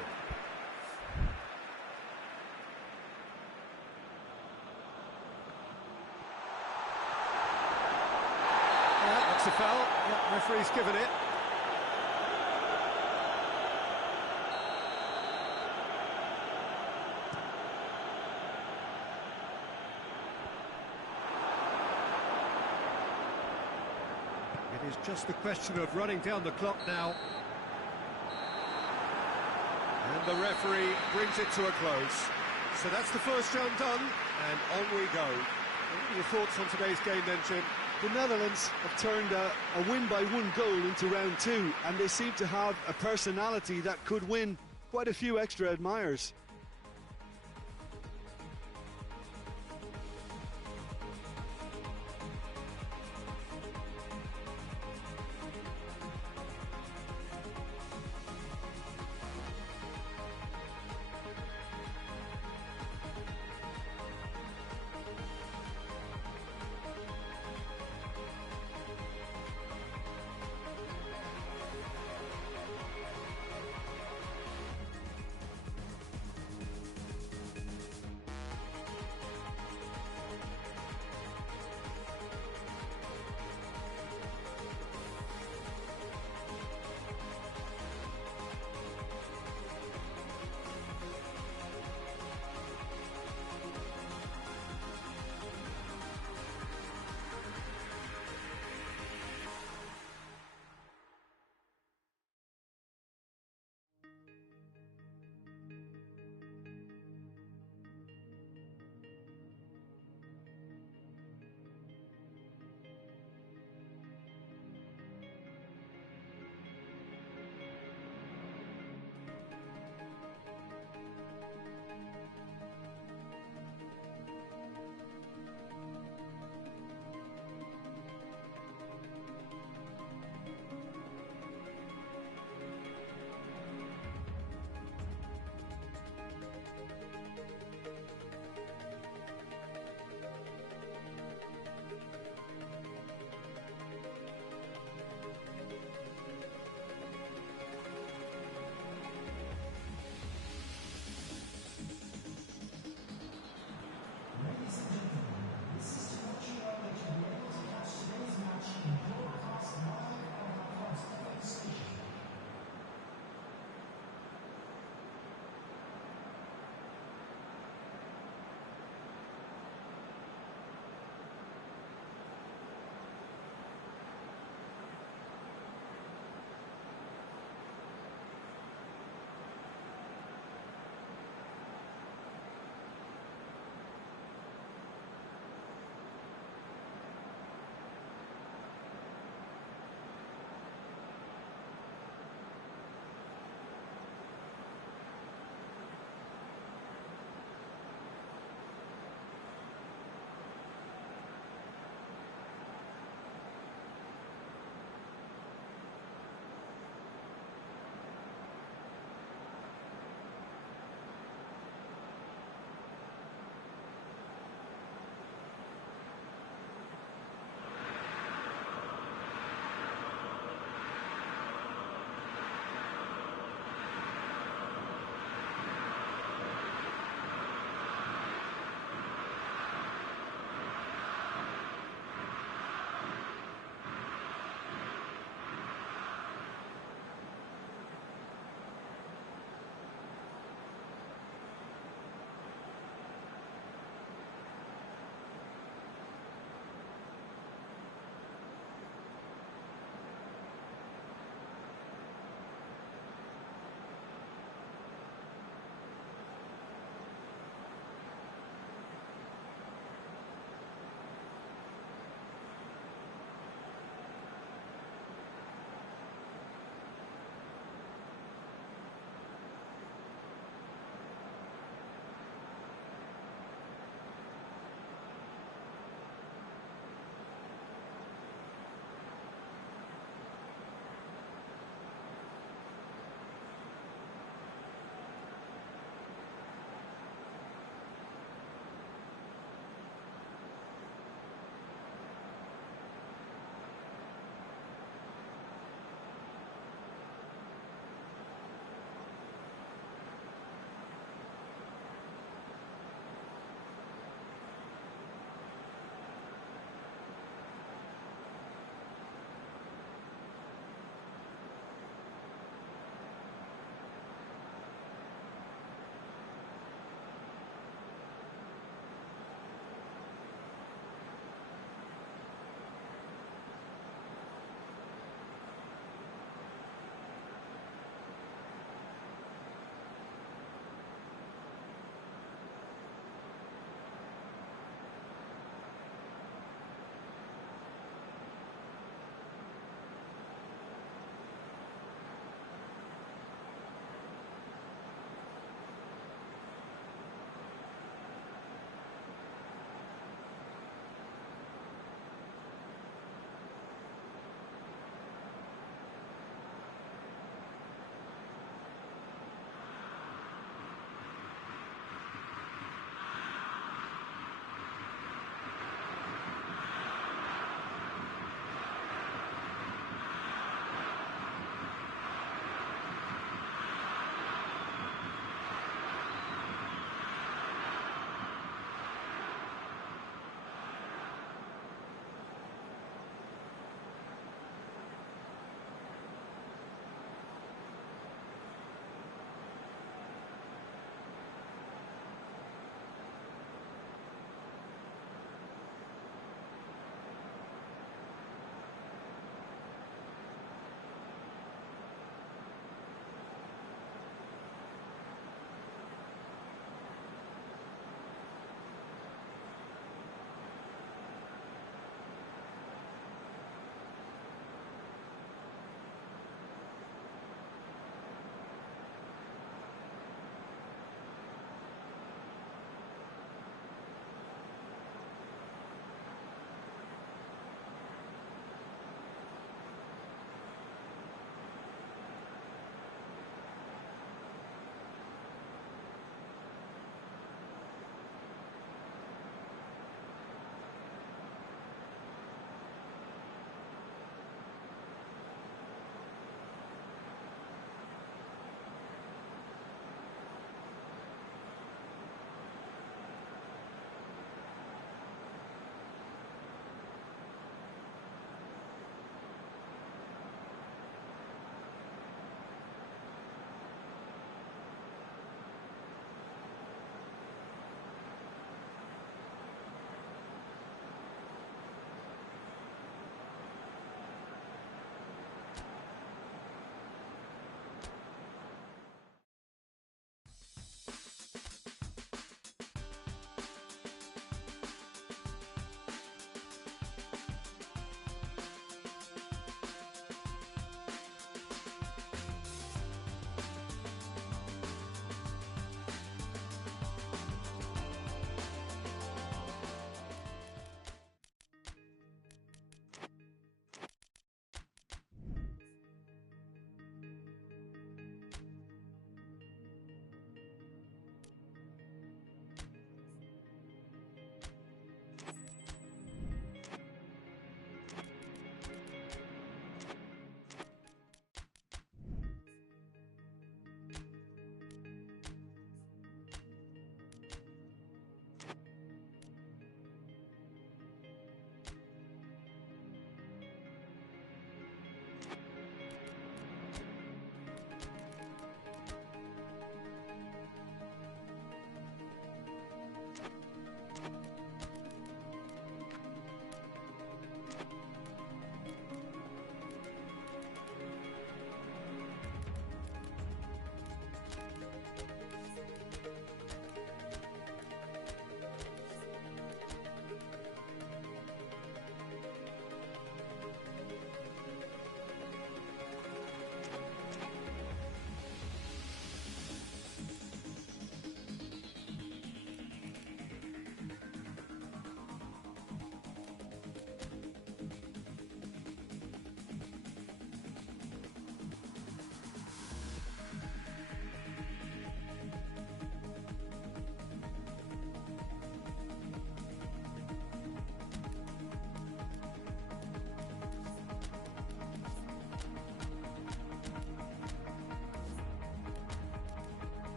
Yeah, that's a foul. Yeah, referee's given it. It is just a question of running down the clock now. And the referee brings it to a close. So that's the first round done, and on we go. What are your thoughts on today's game then, Jim? The Netherlands have turned a win by one goal into round two, and they seem to have a personality that could win quite a few extra admirers.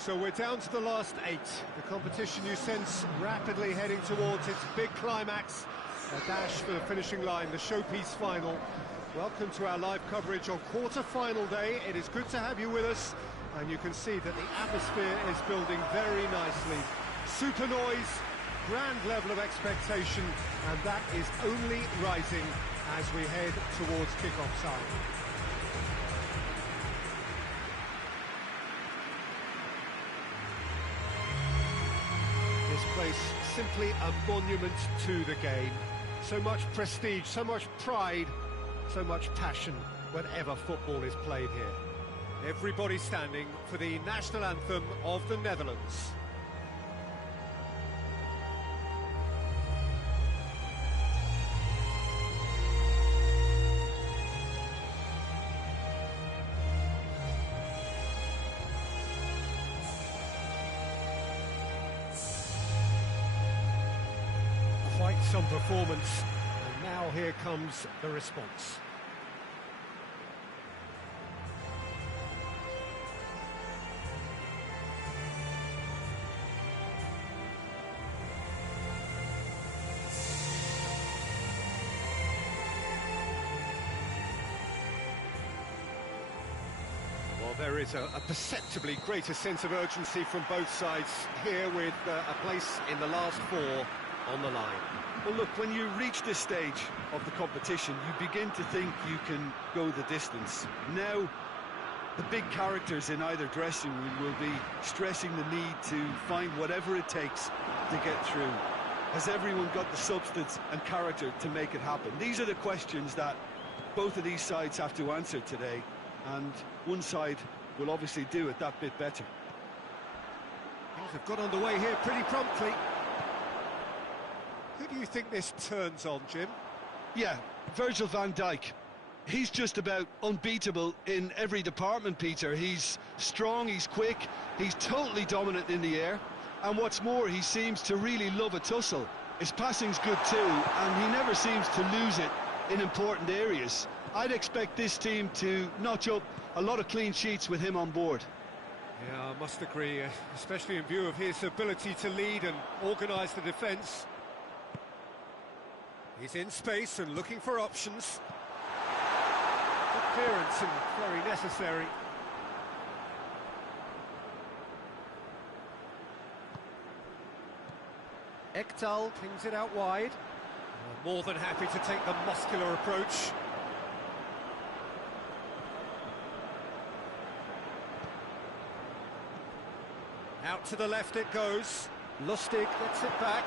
So we're down to the last 8. The competition, you sense, rapidly heading towards its big climax. A dash for the finishing line, the showpiece final. Welcome to our live coverage on quarter-final day. It is good to have you with us, and you can see that the atmosphere is building very nicely. Super noise, grand level of expectation, and that is only rising as we head towards kick-off time. This place, simply a monument to the game. So much prestige, so much pride, so much passion whenever football is played here. Everybody standing for the national anthem of the Netherlands. Quite some performance, and now here comes the response. Well, there is a perceptibly greater sense of urgency from both sides here, with a place in the last 4 on the line. Well, look, when you reach this stage of the competition, you begin to think you can go the distance. Now, the big characters in either dressing room will be stressing the need to find whatever it takes to get through. Has everyone got the substance and character to make it happen? These are the questions that both of these sides have to answer today, and one side will obviously do it that bit better. Things have got underway here pretty promptly. Who do you think this turns on, Jim? Yeah, Virgil van Dijk. He's just about unbeatable in every department, Peter. He's strong, he's quick, he's totally dominant in the air, and what's more, he seems to really love a tussle. His passing's good too, and he never seems to lose it in important areas. I'd expect this team to notch up a lot of clean sheets with him on board. Yeah, I must agree, especially in view of his ability to lead and organise the defence. He's in space and looking for options. Good clearance and very necessary. Ekdal pings it out wide. More than happy to take the muscular approach. Out to the left it goes. Lustig gets it back.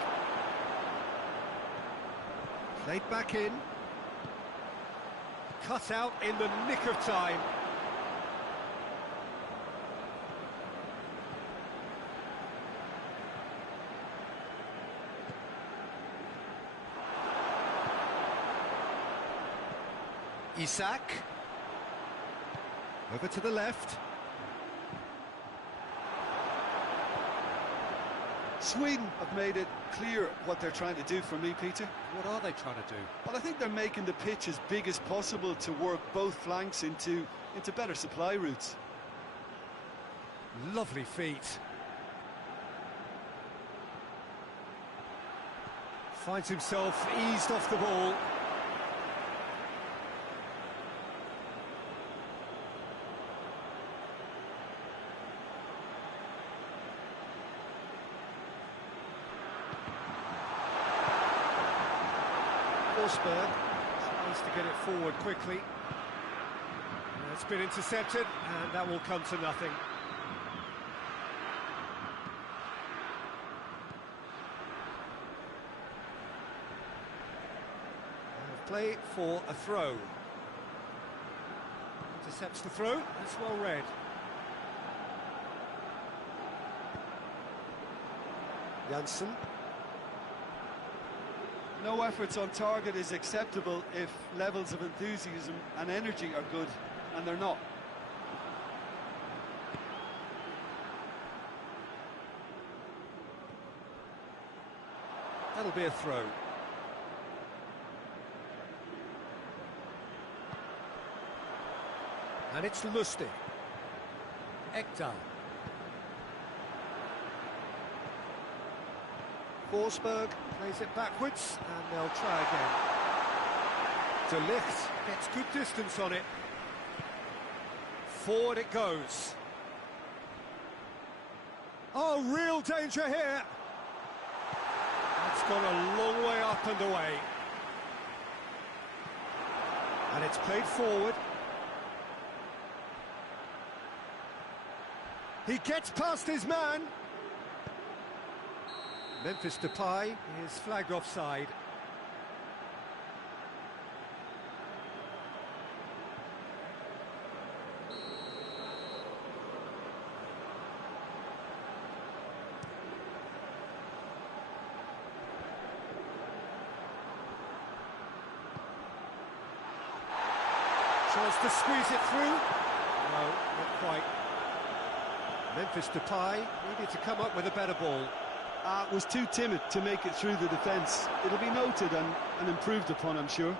Played back in. Cut out in the nick of time. Isak. Over to the left. Sweden have made it clear what they're trying to do for me, Peter. What are they trying to do? Well, I think they're making the pitch as big as possible to work both flanks into better supply routes. Lovely feet. Finds himself eased off the ball. Forsberg tries to get it forward quickly. It's been intercepted, and that will come to nothing. Play for a throw. Intercepts the throw, that's well read. Janssen. No efforts on target is acceptable if levels of enthusiasm and energy are good, and they're not. That'll be a throw. And it's Lustig. Ekdal. Forsberg plays it backwards, and they'll try again. De Ligt gets good distance on it. Forward it goes. Oh, real danger here. It's gone a long way up and away. And it's played forward. He gets past his man. Memphis Depay is flagged offside. Tries to squeeze it through. No, not quite. Memphis Depay needed to come up with a better ball. Was too timid to make it through the defence. It'll be noted and improved upon, I'm sure.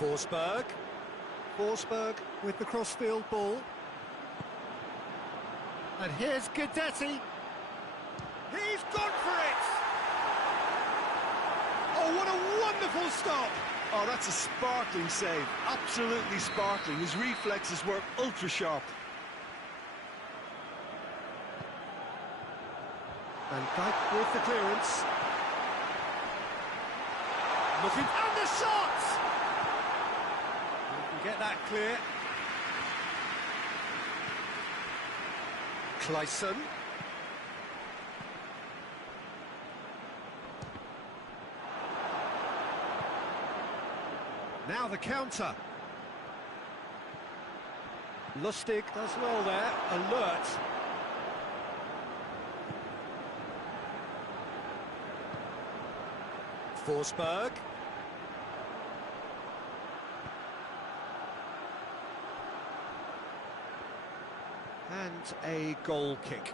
Forsberg. Forsberg with the crossfield ball. And here's Guidetti. He's gone for it! Oh, what a wonderful stop! Oh, that's a sparkling save. Absolutely sparkling. His reflexes were ultra sharp. Van Dijk with the clearance. Looking, and the shot! You can get that clear. Clayson. Now the counter. Lustig does well there, alert. Forsberg. And a goal kick.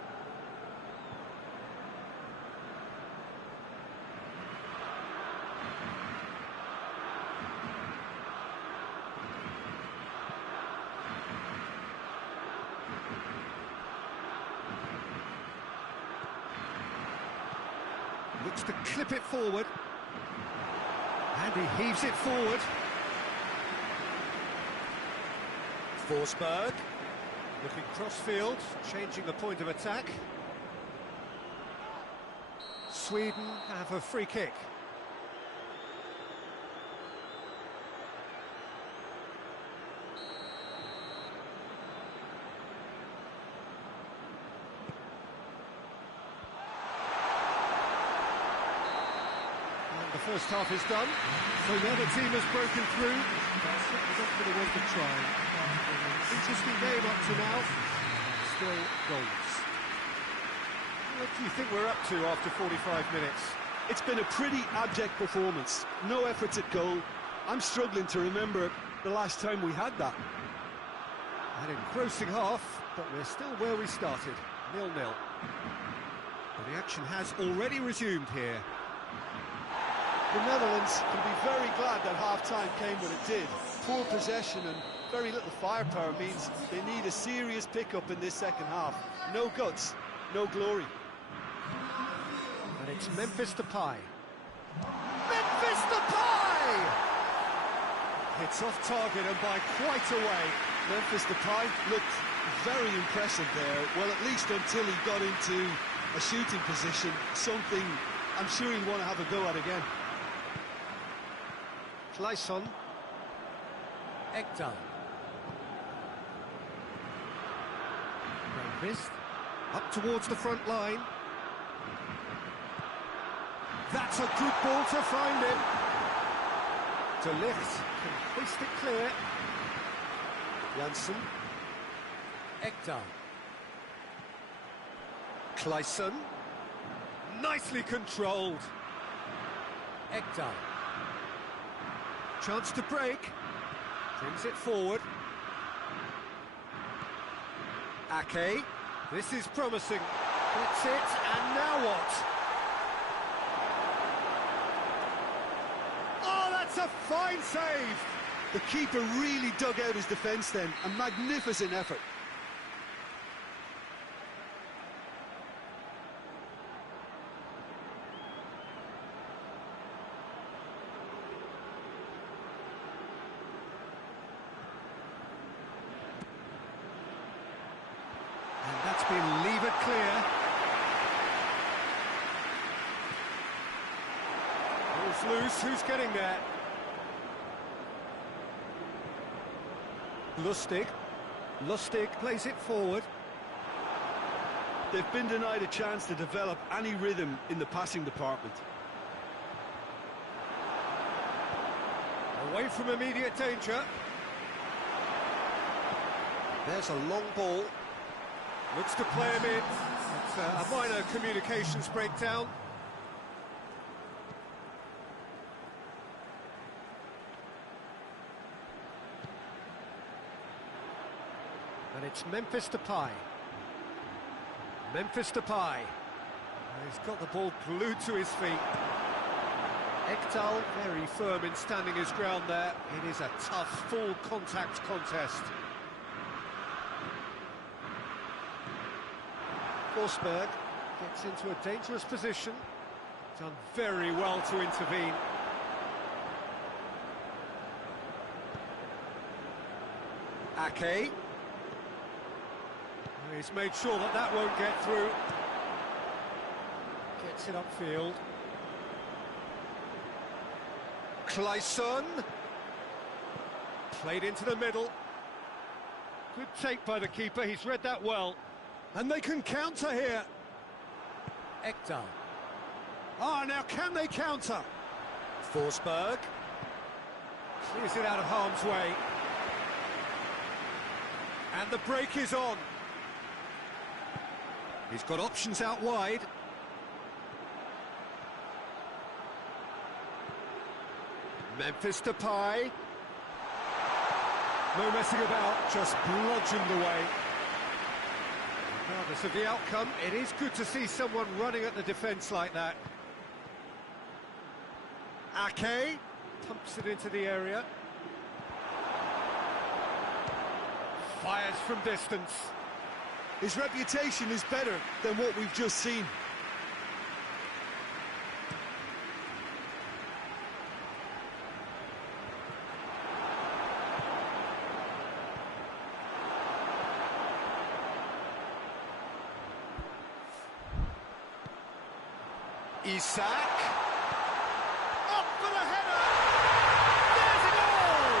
Looks to clip it forward. And he heaves it forward. Forsberg. Looking crossfield, changing the point of attack. Sweden have a free kick. The first half is done, so now the team has broken through. That's not going to want to try. Interesting game up to now. Still goals. What do you think we're up to after 45 minutes? It's been a pretty abject performance. No efforts at goal. I'm struggling to remember the last time we had that. An engrossing half, but we're still where we started, 0-0. But the action has already resumed here. The Netherlands can be very glad that half-time came when it did. Poor possession and very little firepower means they need a serious pickup in this second half. No guts, no glory. And it's Memphis Depay. Memphis Depay! It's off target and by quite a way. Memphis Depay looked very impressive there. Well, at least until he got into a shooting position, something I'm sure he'll want to have a go at again. Clayson. Ekdal. Memphis. Up towards the front line. That's a good ball to find him. De Ligt can hoist it clear. Janssen. Ekdal. Clayson. Nicely controlled. Ekdal. Chance to break. Brings it forward. Ake. This is promising. That's it, and now what? Oh, that's a fine save! The keeper really dug out his defence then. A magnificent effort. been levered clear. Ball's loose, who's getting there? Lustig. Lustig plays it forward. They've been denied a chance to develop any rhythm in the passing department. Away from immediate danger. There's a long ball. Looks to play him in. It's a minor communications breakdown. And it's Memphis Depay. Memphis Depay. He's got the ball glued to his feet. Ekdal very firm in standing his ground there. It is a tough, full contact contest. Forsberg gets into a dangerous position. Done very well to intervene. Ake. He's made sure that that won't get through. Gets it upfield. Clayson. Played into the middle. Good take by the keeper, he's read that well. And they can counter here. Ekdal. Ah, now can they counter? Forsberg. Clears it out of harm's way. And the break is on. He's got options out wide. Memphis Depay. No messing about, just bludgeoned away. Regardless of the outcome, it is good to see someone running at the defence like that. Ake pumps it into the area. Fires from distance. His reputation is better than what we've just seen. Isak. Up for the header! There's a goal!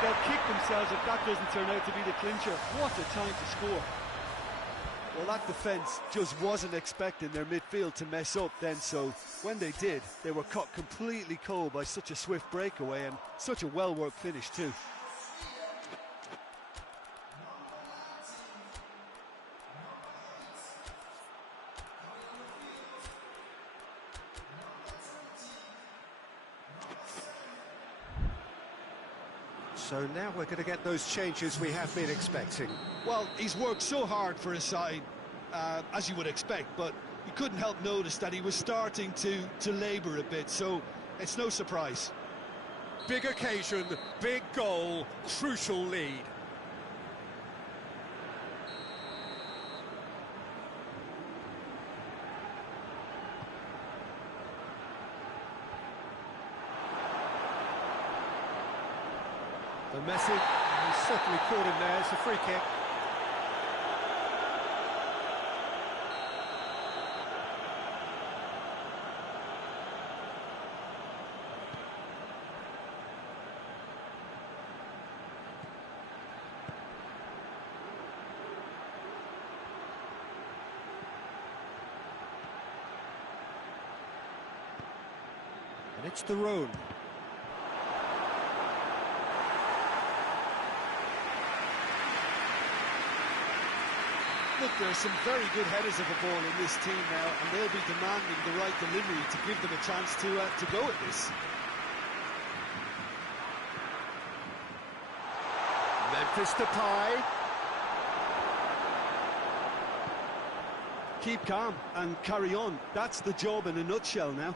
They'll kick themselves if that doesn't turn out to be the clincher. What a time to score. Well, that defence just wasn't expecting their midfield to mess up then, so when they did, they were caught completely cold by such a swift breakaway and such a well-worked finish too. So now we're going to get those changes we have been expecting. Well, he's worked so hard for his side, as you would expect, but you couldn't help notice that he was starting to labour a bit, so it's no surprise. Big occasion, big goal, crucial lead. The message, he's certainly caught him there, it's a free kick. And it's De Roon. Look, there are some very good headers of the ball in this team now, and they'll be demanding the right delivery to give them a chance to go at this. Memphis Depay. Keep calm and carry on. That's the job in a nutshell now.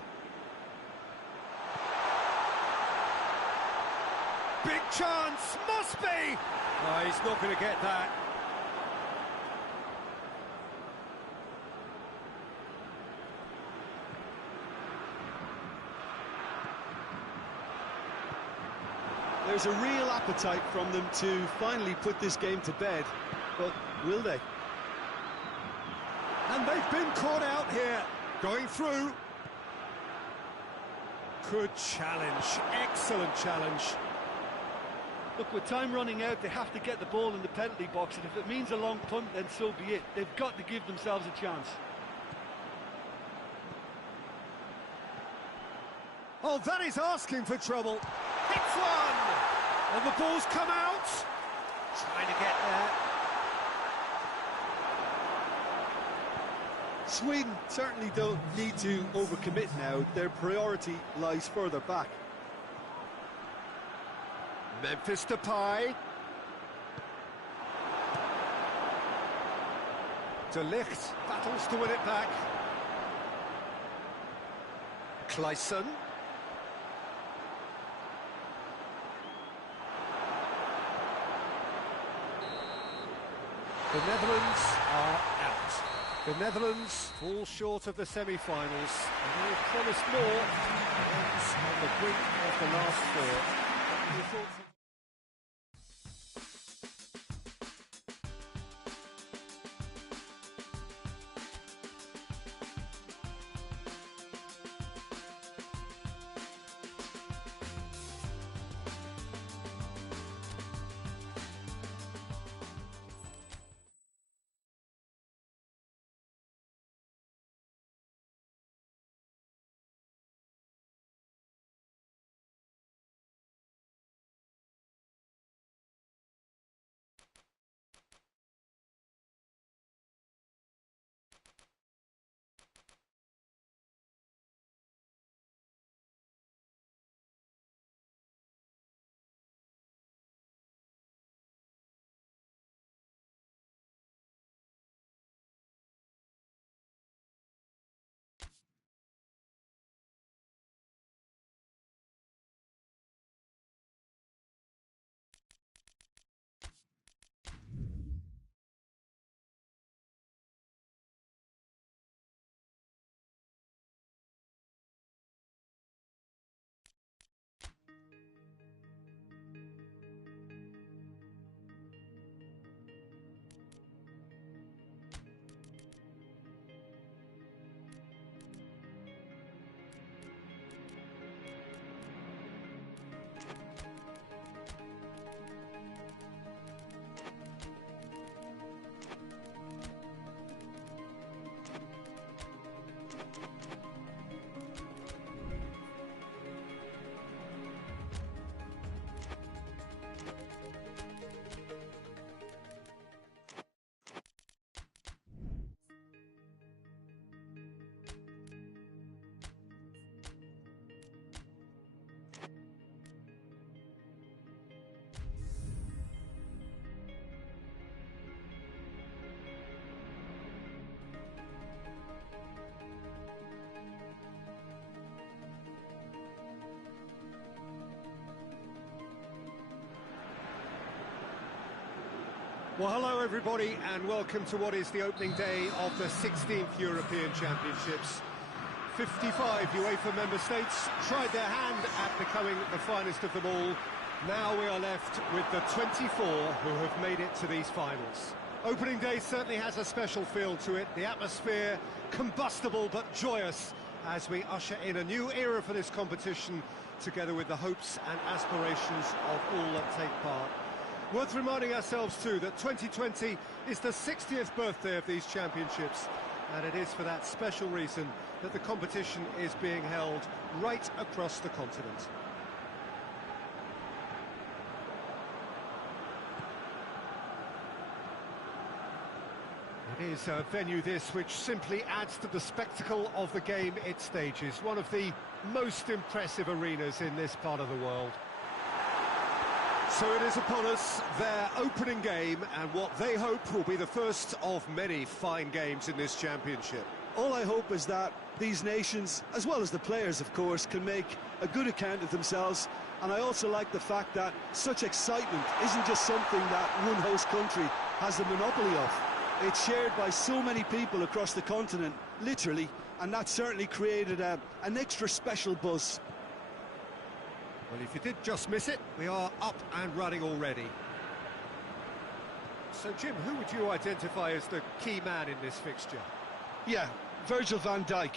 Big chance, must be! Oh, he's not going to get that. There's a real appetite from them to finally put this game to bed, but will they? And they've been caught out here. Going through. Good challenge. Excellent challenge. Look, with time running out, they have to get the ball in the penalty box, and if it means a long punt, then so be it. They've got to give themselves a chance. Oh, that is asking for trouble. Hits one! And the ball's come out. Trying to get there. Sweden certainly don't need to overcommit now. Their priority lies further back. Memphis Depay. De Ligt battles to win it back. Clayson. The Netherlands are out. The Netherlands fall short of the semi-finals, and they have promised more. Ends on the brink of the last four. Your thoughts on Well, hello everybody, and welcome to what is the opening day of the 16th European Championships. 55 UEFA member states tried their hand at becoming the finest of them all. Now we are left with the 24 who have made it to these finals. Opening day certainly has a special feel to it. The atmosphere combustible but joyous as we usher in a new era for this competition, together with the hopes and aspirations of all that take part. Worth reminding ourselves too that 2020 is the 60th birthday of these championships, and it is for that special reason that the competition is being held right across the continent. It is a venue this which simply adds to the spectacle of the game it stages, one of the most impressive arenas in this part of the world. So it is upon us, their opening game, and what they hope will be the first of many fine games in this championship. All I hope is that these nations, as well as the players of course, can make a good account of themselves, and I also like the fact that such excitement isn't just something that one host country has the monopoly of. It's shared by so many people across the continent, literally, and that certainly created an extra special buzz. Well, if you did just miss it, we are up and running already. So, Jim, who would you identify as the key man in this fixture? Yeah, Virgil van Dijk.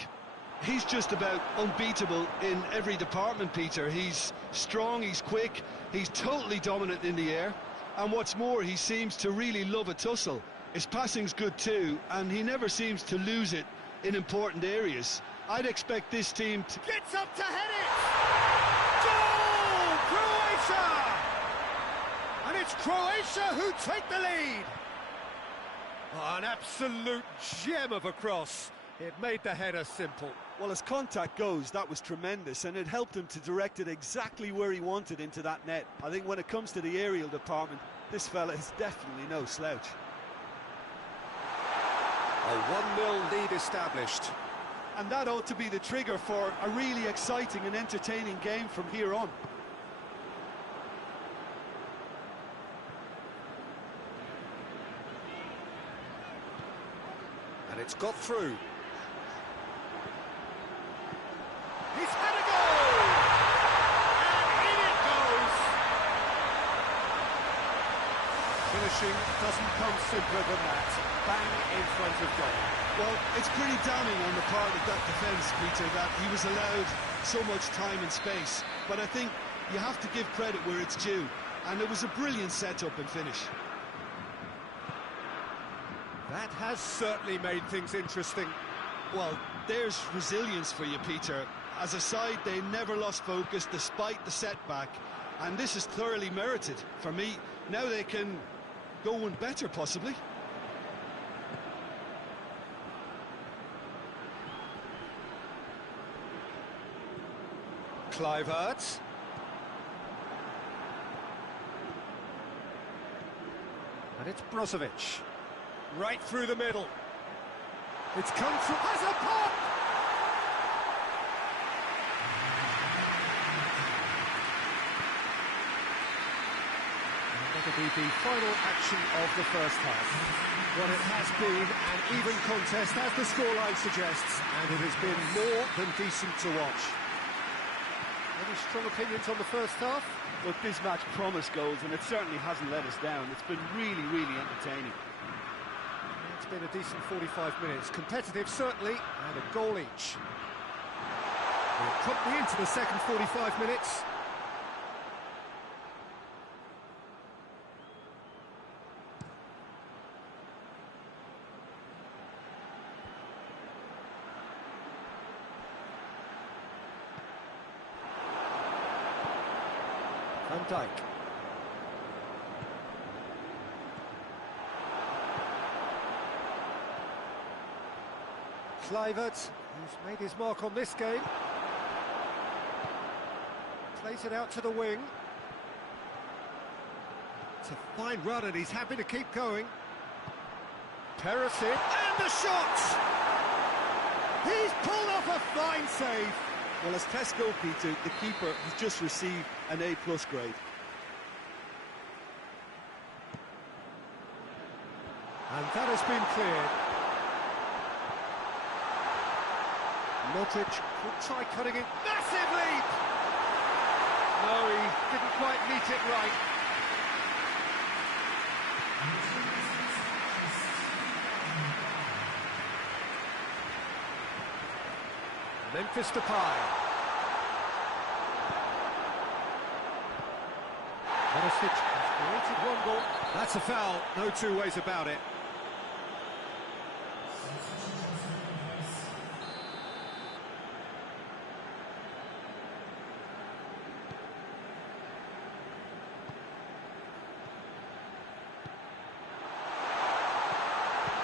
He's just about unbeatable in every department, Peter. He's strong, he's quick, he's totally dominant in the air. And what's more, he seems to really love a tussle. His passing's good too, and he never seems to lose it in important areas. I'd expect this team to... Gets up to head it! Goal! Croatia! And it's Croatia who take the lead! Oh, an absolute gem of a cross. It made the header simple. Well, as contact goes, that was tremendous, and it helped him to direct it exactly where he wanted into that net. I think when it comes to the aerial department, this fella is definitely no slouch. A 1-0 lead established. And that ought to be the trigger for a really exciting and entertaining game from here on. And it's got through. He's had a goal! And in it goes! Finishing doesn't come simpler than that. Bang in front of goal. Well, it's pretty damning on the part of that defence, Peter, that he was allowed so much time and space. But I think you have to give credit where it's due. And it was a brilliant setup and finish. That has certainly made things interesting. Well, there's resilience for you, Peter. As a side, they never lost focus despite the setback. And this is thoroughly merited for me. Now they can go one better, possibly. Kluivert. And it's Brozovic. Right through the middle. It's come through. Has a pop! And that'll be the final action of the first half. Well, it has been an even contest, as the scoreline suggests, and it has been more than decent to watch. Any strong opinions on the first half? Look, this match promised goals, and it certainly hasn't let us down. It's been really, really entertaining. It's been a decent 45 minutes. Competitive, certainly, and a goal each. We're promptly into the second 45 minutes. Van Dijk. Kluivert, who's made his mark on this game. Plays it out to the wing. It's a fine run and he's happy to keep going. Perisic, and the shot! He's pulled off a fine save. Well, as tests go, Peter, the keeper has just received an A+ grade. And that has been cleared. Modric could try cutting it. Massive leap! No, he didn't quite meet it right. Memphis Depay. Perisic has created one goal. That's a foul, no two ways about it.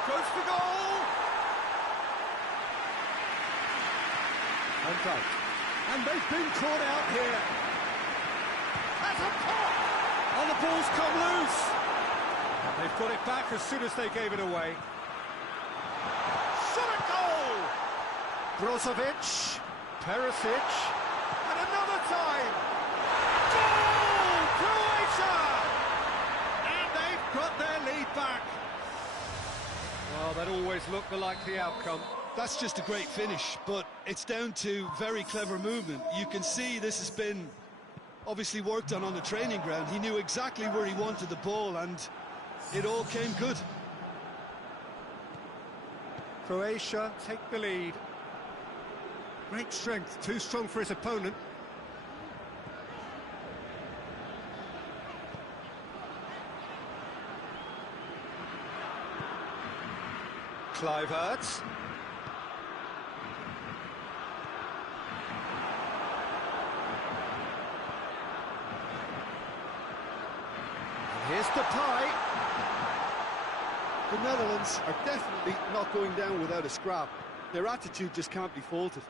Goes for goal! Van Dijk. And they've been caught out here. Has a pop! And the ball's come loose. And they've got it back as soon as they gave it away. Shot at goal! Brozovic, Perisic, and another time. Goal! Croatia! And they've got their lead back. Well, that always looked the likely outcome. That's just a great finish, but it's down to very clever movement. You can see this has been obviously worked on the training ground. He knew exactly where he wanted the ball, and it all came good. Croatia take the lead. Great strength, too strong for his opponent. Kluivert. And here's Depay. The Netherlands are definitely not going down without a scrap. Their attitude just can't be faulted.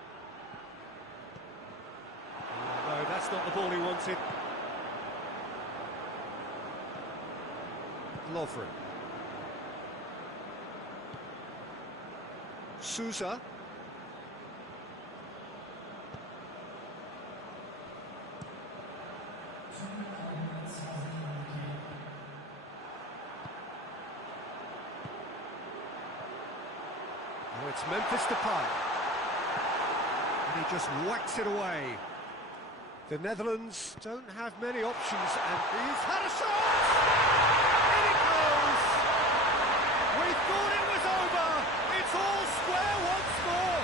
No, that's not the ball he wanted. Lovren. Sousa. Now it's Memphis Depay. And he just whacks it away. The Netherlands don't have many options, and he's had a shot! In it goes! We thought it was over! It's all square once more!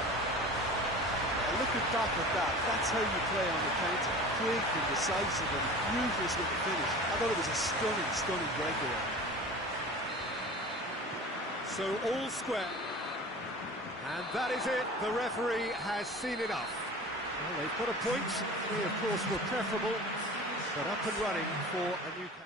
Looking back at that, that's how you play on the counter. Quick and decisive and ruthless with the finish. I thought it was a stunning, stunning breakaway. So all square. And that is it. The referee has seen enough. Well, they've got a point. We, of course, were preferable, but up and running for a new camp.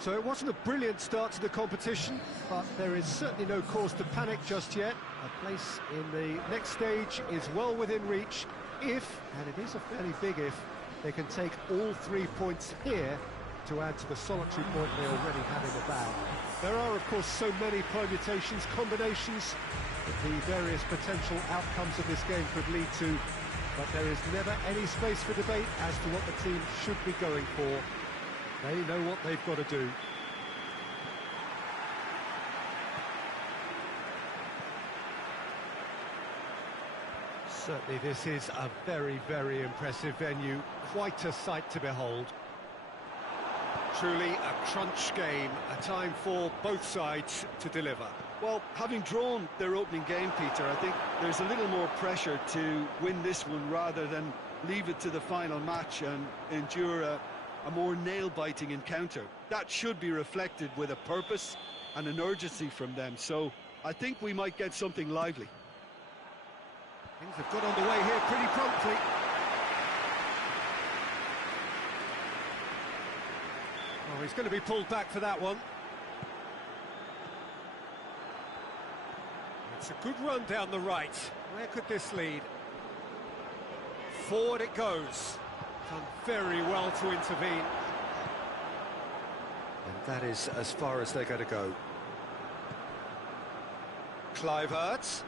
So it wasn't a brilliant start to the competition, but there is certainly no cause to panic just yet. A place in the next stage is well within reach if, and it is a fairly big if, they can take all 3 points here to add to the solitary point they already have in the bag. There are, of course, so many permutations, combinations that the various potential outcomes of this game could lead to, but there is never any space for debate as to what the team should be going for. They know what they've got to do. Certainly this is a very, very impressive venue. Quite a sight to behold. Truly a crunch game, a time for both sides to deliver. Well, having drawn their opening game, Peter, I think there's a little more pressure to win this one rather than leave it to the final match and endure a more nail-biting encounter. That should be reflected with a purpose and an urgency from them, so I think we might get something lively. Things have got underway here pretty promptly. Oh, he's going to be pulled back for that one. It's a good run down the right. Where could this lead? Forward it goes. Done very well to intervene. And that is as far as they're going to go. Kluivert.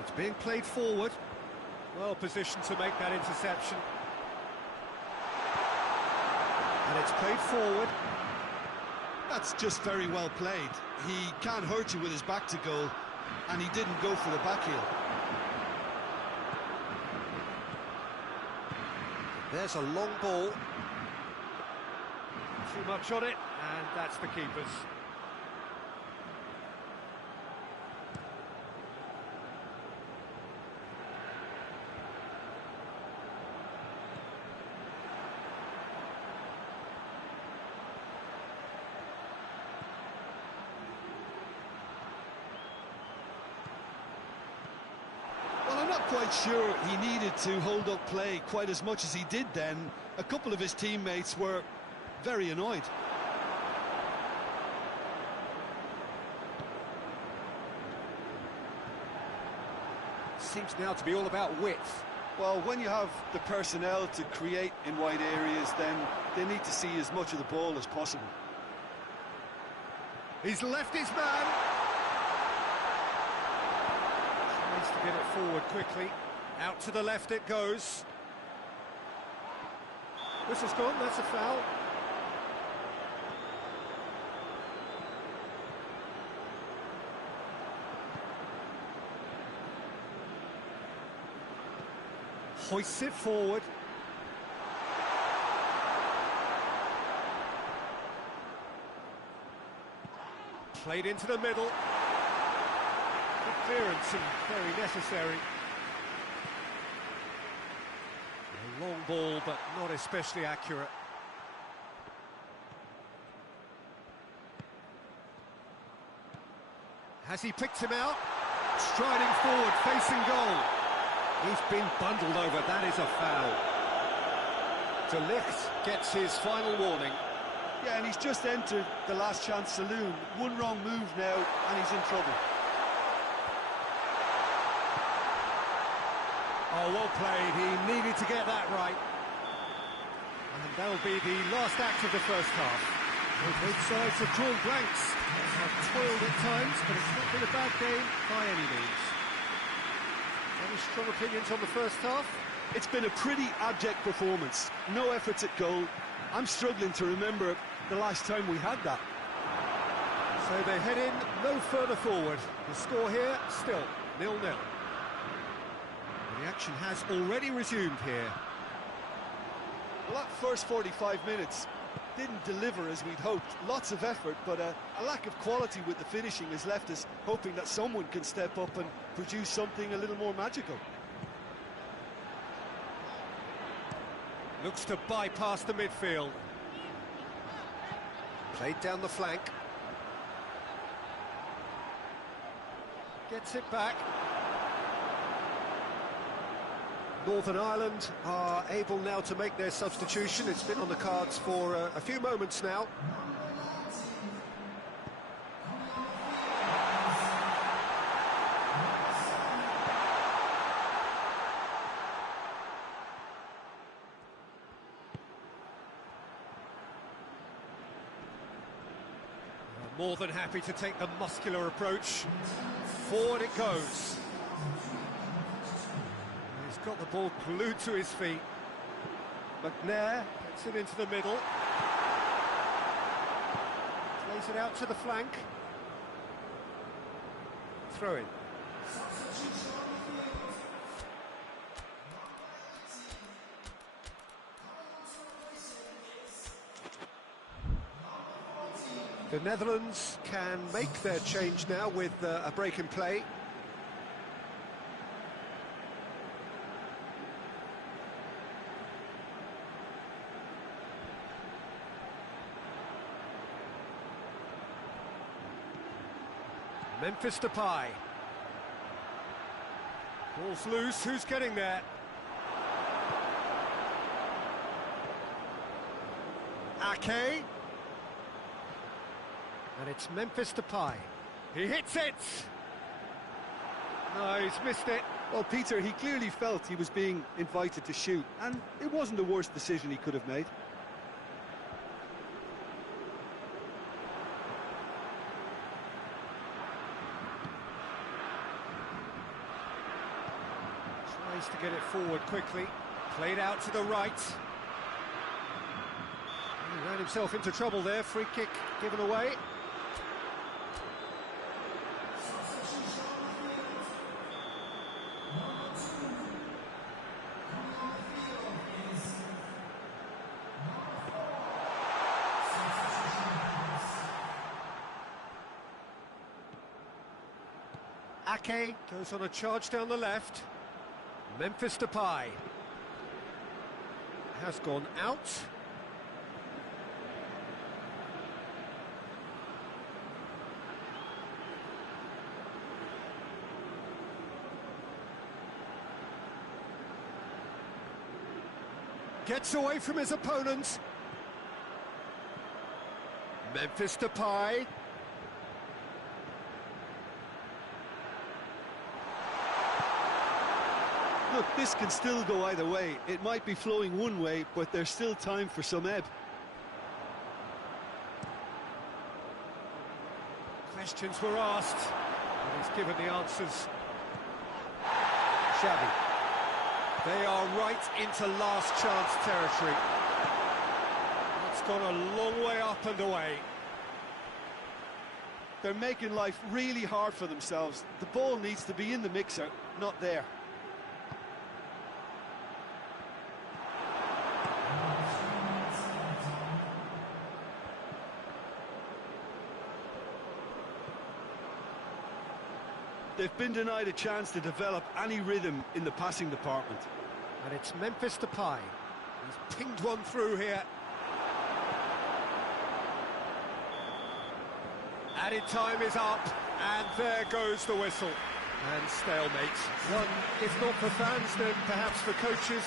It's being played forward. Well positioned to make that interception. And it's played forward. That's just very well played. He can't hurt you with his back to goal, and he didn't go for the back heel. There's a long ball. Too much on it, and that's the keeper's. not quite sure he needed to hold up play quite as much as he did then. A couple of his teammates were very annoyed. Seems now to be all about width. Well, when you have the personnel to create in wide areas, then they need to see as much of the ball as possible. He's left his man. Tries to get it forward quickly. Out to the left it goes. Whistle's gone, that's a foul. Hoists it forward. Played into the middle. Good clearance and very necessary. A long ball, but not especially accurate. Has he picked him out? Striding forward, facing goal. He's been bundled over, that is a foul. De Ligt gets his final warning. Yeah, and he's just entered the last chance saloon. One wrong move now, and he's in trouble. Oh, well played, he needed to get that right. And that'll be the last act of the first half. Both sides have drawn blanks. They have toiled at times, but it's not been a bad game by any means. Any strong opinions on the first half? It's been a pretty abject performance. No efforts at goal. I'm struggling to remember the last time we had that. So they head in no further forward. The score here, still 0-0. The action has already resumed here. Well, that first 45 minutes didn't deliver as we'd hoped. Lots of effort, but a lack of quality with the finishing has left us hoping that someone can step up and produce something a little more magical. Looks to bypass the midfield. Played down the flank. Gets it back. Northern Ireland are able now to make their substitution. It's been on the cards for a few moments now. More than happy to take the muscular approach. Forward it goes. He's got the ball glued to his feet. McNair gets it into the middle. Plays it out to the flank. Throw in. The Netherlands can make their change now with a break in play. Memphis Depay. Ball's loose, who's getting there? Ake. And it's Memphis Depay. He hits it! No, he's missed it. Well, Peter, he clearly felt he was being invited to shoot, and it wasn't the worst decision he could have made. Tries to get it forward quickly. Played out to the right. He ran himself into trouble there. Free kick given away. Ake goes on a charge down the left. Memphis Depay has gone out. Gets away from his opponent. Memphis Depay. Look, this can still go either way. It might be flowing one way, but there's still time for some ebb. Questions were asked, and he's given the answers. Xavi. They are right into last chance territory. It's gone a long way up and away. They're making life really hard for themselves. The ball needs to be in the mixer, not there. They've been denied a chance to develop any rhythm in the passing department. And it's Memphis Depay. He's pinged one through here. Added time is up, and there goes the whistle. And stalemate. One, if not for fans, then perhaps for coaches.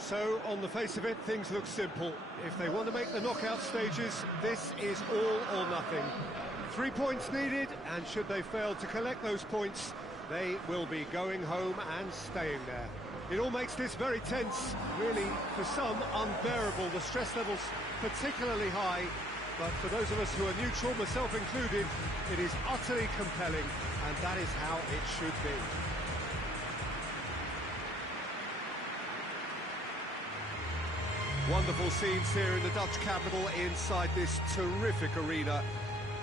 So, on the face of it, things look simple. If they want to make the knockout stages, this is all or nothing. 3 points needed, and should they fail to collect those points, They will be going home and staying there. It all makes this very tense, really, for some, unbearable. The stress levels particularly high, but for those of us who are neutral, myself included, it is utterly compelling, and that is how it should be. Wonderful scenes here in the Dutch capital inside this terrific arena.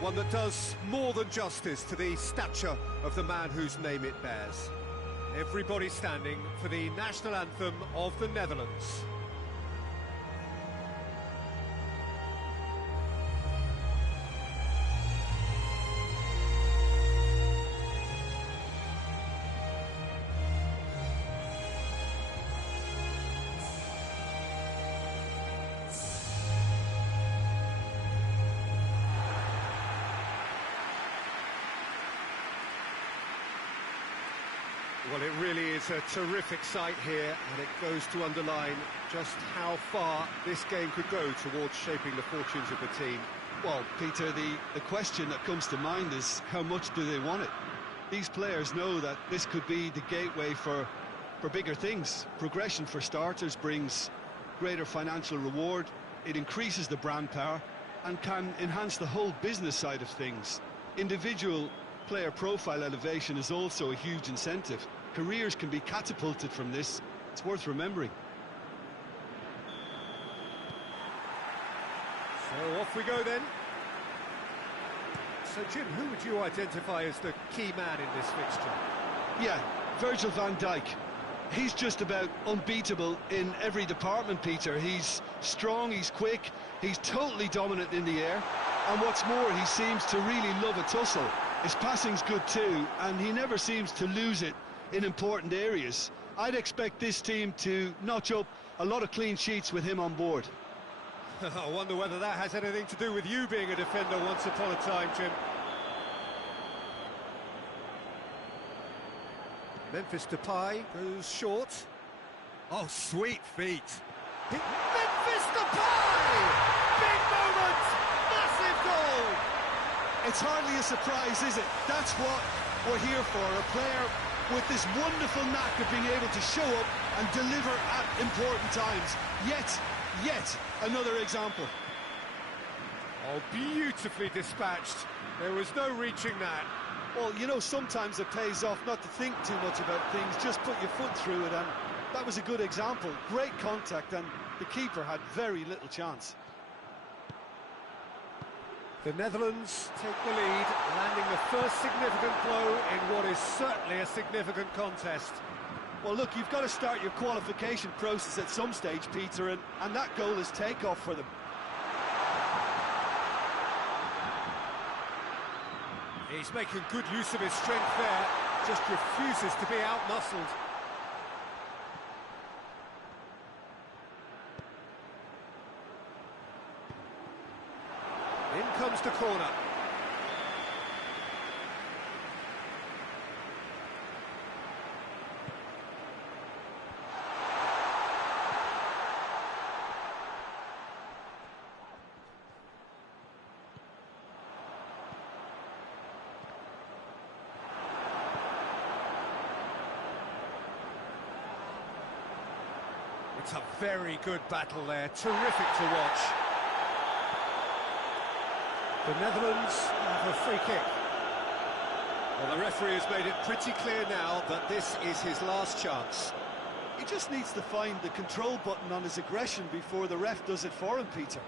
One that does more than justice to the stature of the man whose name it bears. Everybody standing for the national anthem of the Netherlands. Well, it really is a terrific sight here, and it goes to underline just how far this game could go towards shaping the fortunes of the team. Well, Peter, the question that comes to mind is how much do they want it? These players know that this could be the gateway for bigger things. Progression, for starters, brings greater financial reward, it increases the brand power and can enhance the whole business side of things. Individual player profile elevation is also a huge incentive. Careers can be catapulted from this. It's worth remembering. So off we go then. So Jim, who would you identify as the key man in this fixture? Yeah, Virgil van Dijk. He's just about unbeatable in every department, Peter. He's strong, he's quick, he's totally dominant in the air, and what's more, he seems to really love a tussle. His passing's good too, and he never seems to lose it in important areas. I'd expect this team to notch up a lot of clean sheets with him on board. I wonder whether that has anything to do with you being a defender once upon a time, Jim. Memphis Depay goes short. Oh, sweet feet. Memphis Depay! Big moment! Massive goal! It's hardly a surprise, is it? That's what we're here for, a player with this wonderful knack of being able to show up and deliver at important times. Yet another example. Oh, beautifully dispatched. There was no reaching that. Well, you know, sometimes it pays off not to think too much about things, just put your foot through it, and that was a good example. Great contact, and the keeper had very little chance. The Netherlands take the lead, landing the first significant blow in what is certainly a significant contest. Well, look, you've got to start your qualification process at some stage, Peter, and that goal is takeoff for them. He's making good use of his strength there, just refuses to be out-muscled. In comes the corner. It's a very good battle there, terrific to watch. The Netherlands have a free kick. Well, the referee has made it pretty clear now that this is his last chance. He just needs to find the control button on his aggression before the ref does it for him, Peter.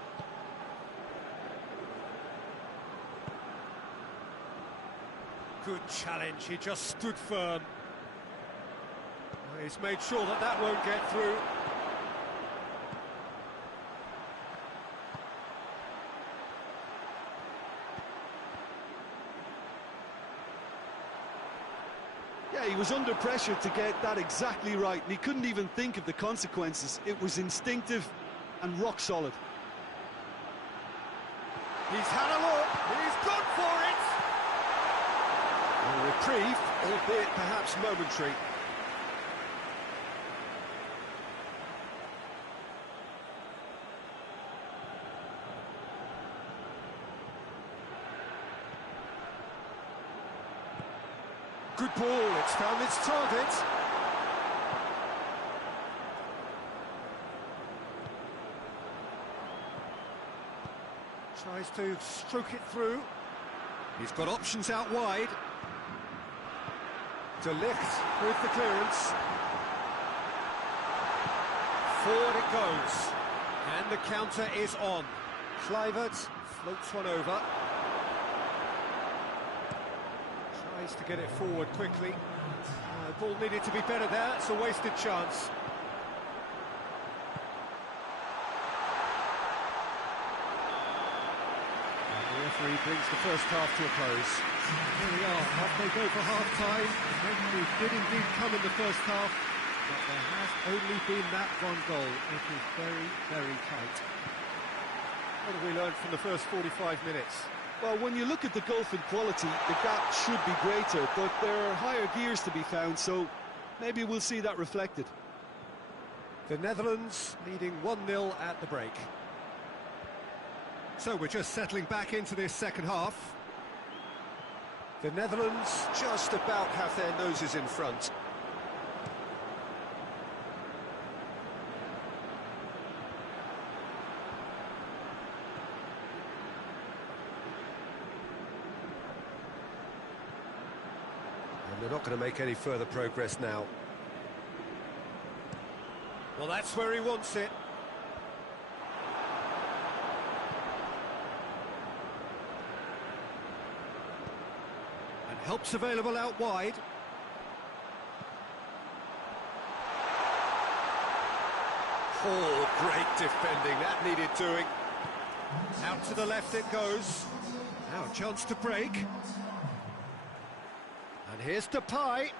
Good challenge, he just stood firm. He's made sure that that won't get through. Yeah, he was under pressure to get that exactly right, and he couldn't even think of the consequences. It was instinctive and rock solid. He's had a look, he's gone for it! A reprieve, albeit perhaps momentary. Good ball, it's found its target. Tries to stroke it through. He's got options out wide. De Ligt with the clearance. Forward it goes. And the counter is on. Kluivert floats one over. Tries to get it forward quickly. The ball needed to be better there. It's a wasted chance. The referee brings the first half to a close. Here we are, off they go for half-time. They did indeed come in the first half, but there has only been that one goal. It is very, very tight. What have we learned from the first 45 minutes? Well, when you look at the gulf in quality, the gap should be greater, but there are higher gears to be found, so maybe we'll see that reflected. The Netherlands leading 1-0 at the break. So we're just settling back into this second half. The Netherlands just about have their noses in front. And they're not going to make any further progress now. Well, that's where he wants it. Help's available out wide. Oh, great defending, that needed doing. Out to the left it goes. Now a chance to break. And here's Depay.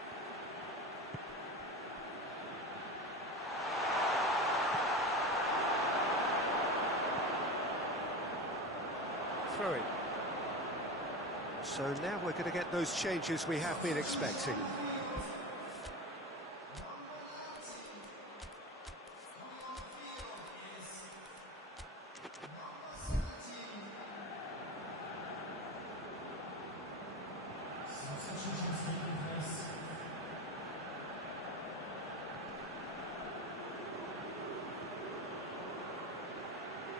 Throw it. So now we're going to get those changes we have been expecting.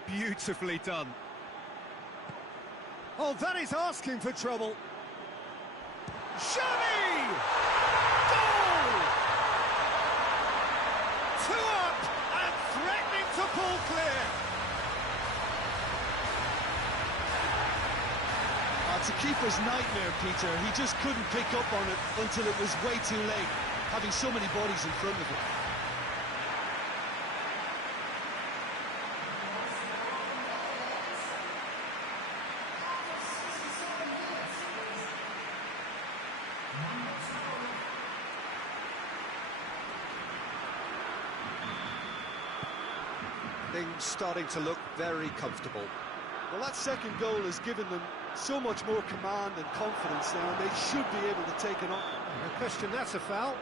Beautifully done. Oh, that is asking for trouble. Xavi! Goal! 2 up and threatening to pull clear. It's a keeper's nightmare, Peter. He just couldn't pick up on it until it was way too late, having so many bodies in front of him. Things starting to look very comfortable. Well, that second goal has given them so much more command and confidence now, and they should be able to take it on. No question, that's a foul.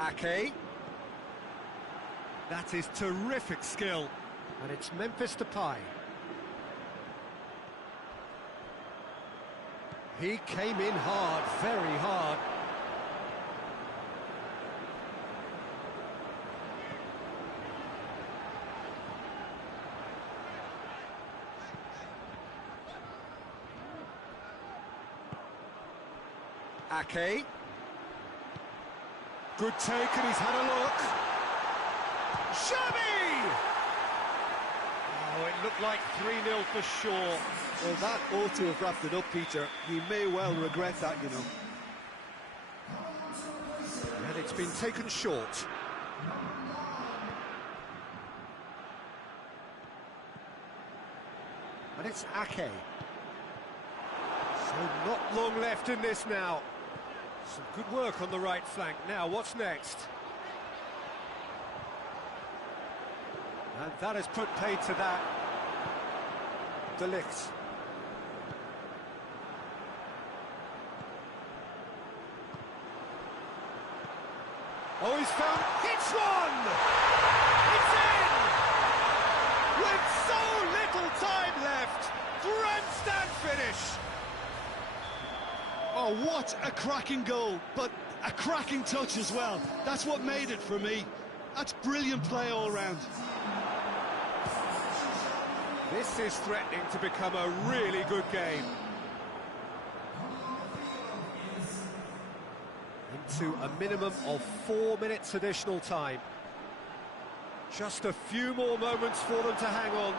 Ake. That is terrific skill. And it's Memphis Depay. He came in hard, very hard. Ake. Good take, and he's had a look. Xavi! Oh, it looked like 3-0 for sure. Well, that ought to have wrapped it up, Peter. He may well regret that, you know. And it's been taken short. And it's Ake. So not long left in this now. Some good work on the right flank. Now, what's next? And that has put paid to that. De Ligt. Oh, he's found... Hits one! It's in! With so little time left, grandstand finish! Oh, what a cracking goal, but a cracking touch as well. That's what made it for me. That's brilliant play all round. This is threatening to become a really good game. Into a minimum of 4 minutes additional time. Just a few more moments for them to hang on.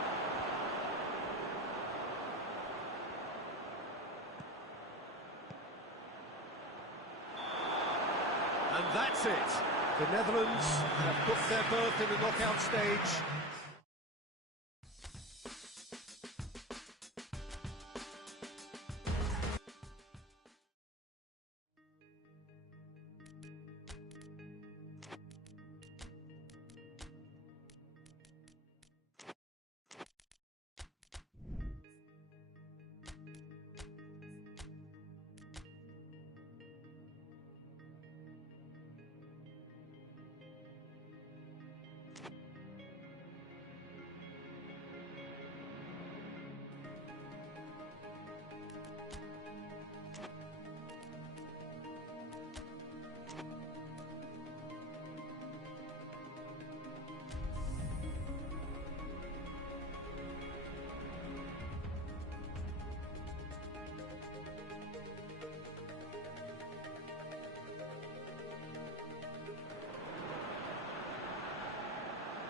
And that's it. The Netherlands have booked their berth in the knockout stage.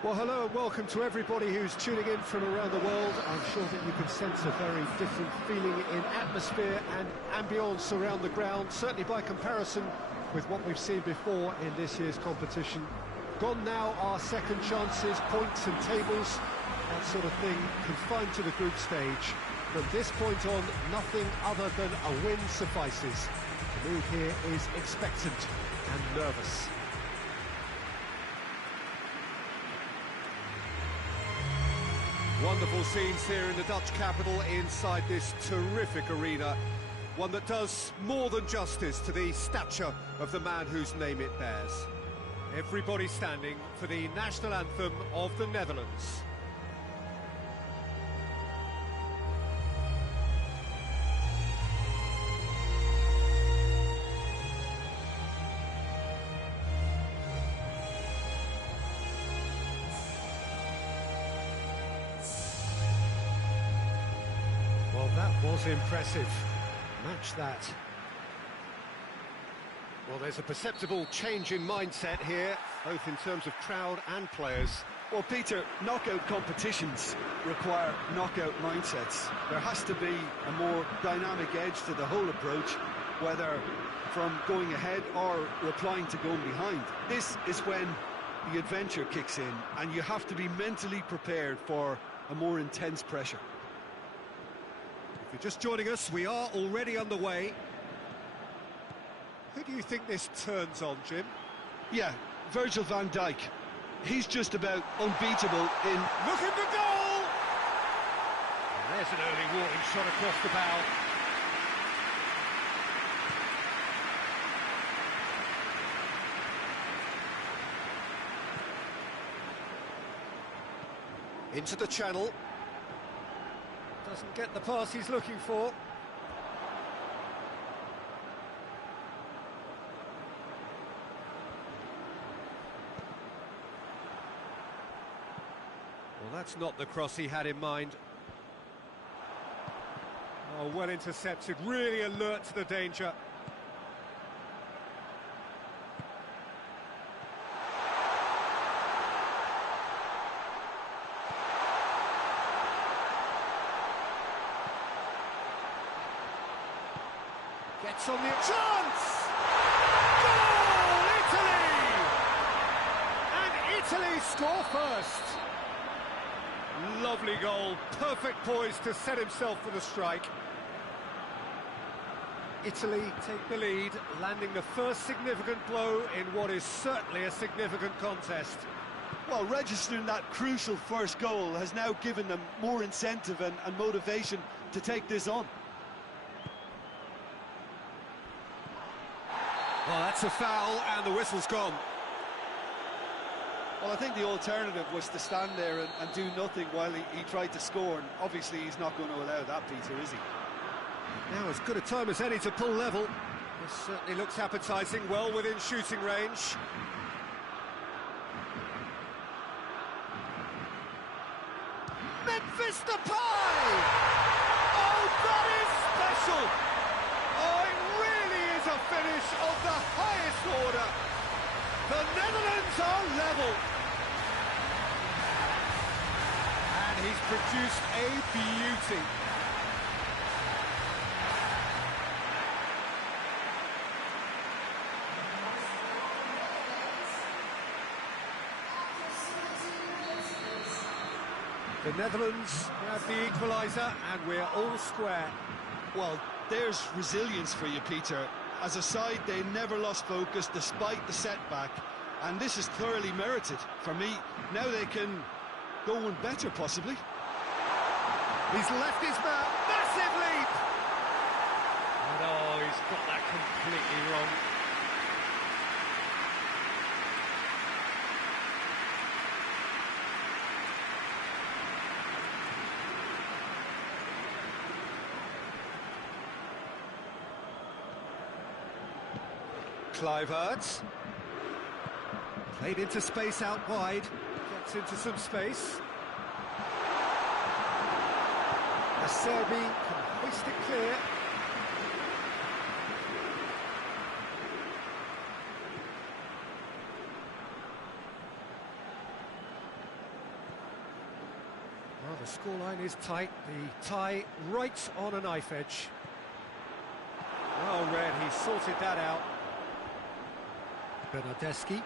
Well, hello and welcome to everybody who's tuning in from around the world. I'm sure that you can sense a very different feeling in atmosphere and ambience around the ground, certainly by comparison with what we've seen before in this year's competition. Gone now are second chances, points and tables, that sort of thing confined to the group stage. From this point on, nothing other than a win suffices. The mood here is expectant and nervous. Wonderful scenes here in the Dutch capital inside this terrific arena. One that does more than justice to the stature of the man whose name it bears. Everybody standing for the national anthem of the Netherlands. Well, that was impressive. Match that. Well, there's a perceptible change in mindset here, both in terms of crowd and players. Well, Peter, knockout competitions require knockout mindsets. There has to be a more dynamic edge to the whole approach, whether from going ahead or replying to going behind. This is when the adventure kicks in, and you have to be mentally prepared for a more intense pressure. If you're just joining us, we are already underway. Who do you think this turns on, Jim? Yeah, Virgil van Dijk. He's just about unbeatable in... Look at the goal! And there's an early warning shot across the bow. Into the channel. Doesn't get the pass he's looking for. Well, that's not the cross he had in mind. Oh, well intercepted, really alert to the danger. Gets on the chance! Goal, Italy! And Italy score first. Lovely goal, perfect poise to set himself for the strike. Italy take the lead, landing the first significant blow in what is certainly a significant contest. Well, registering that crucial first goal has now given them more incentive and motivation to take this on. Well, that's a foul, and the whistle's gone. Well, I think the alternative was to stand there and do nothing while he tried to score, and obviously he's not going to allow that, Peter, is he? Now as good a time as any to pull level. This certainly looks appetising, well within shooting range. Memphis Depay! Oh, that is special! Oh, it really is a finish of the highest order. The Netherlands are level. And he's produced a beauty. The Netherlands have the equaliser, and we're all square. Well, there's resilience for you, Peter. As a side, they never lost focus despite the setback, and this is thoroughly merited. For me, now they can go one better, possibly. He's left his mark, massive leap! And oh, he's got that completely wrong. Kluivert, played into space out wide, gets into some space. Acerbi can hoist it clear. Well, the scoreline is tight, the tie right on a knife edge. Well read, he sorted that out. Bernardeschi.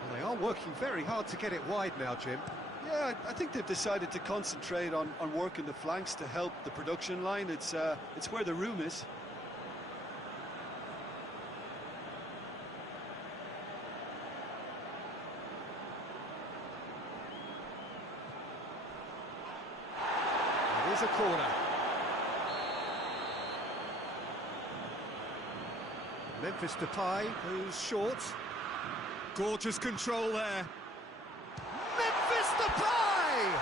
Well, they are working very hard to get it wide now, Jim. Yeah, I think they've decided to concentrate on working the flanks to help the production line. It's where the room is. It is a corner. Memphis Depay goes short. Gorgeous control there. Memphis Depay!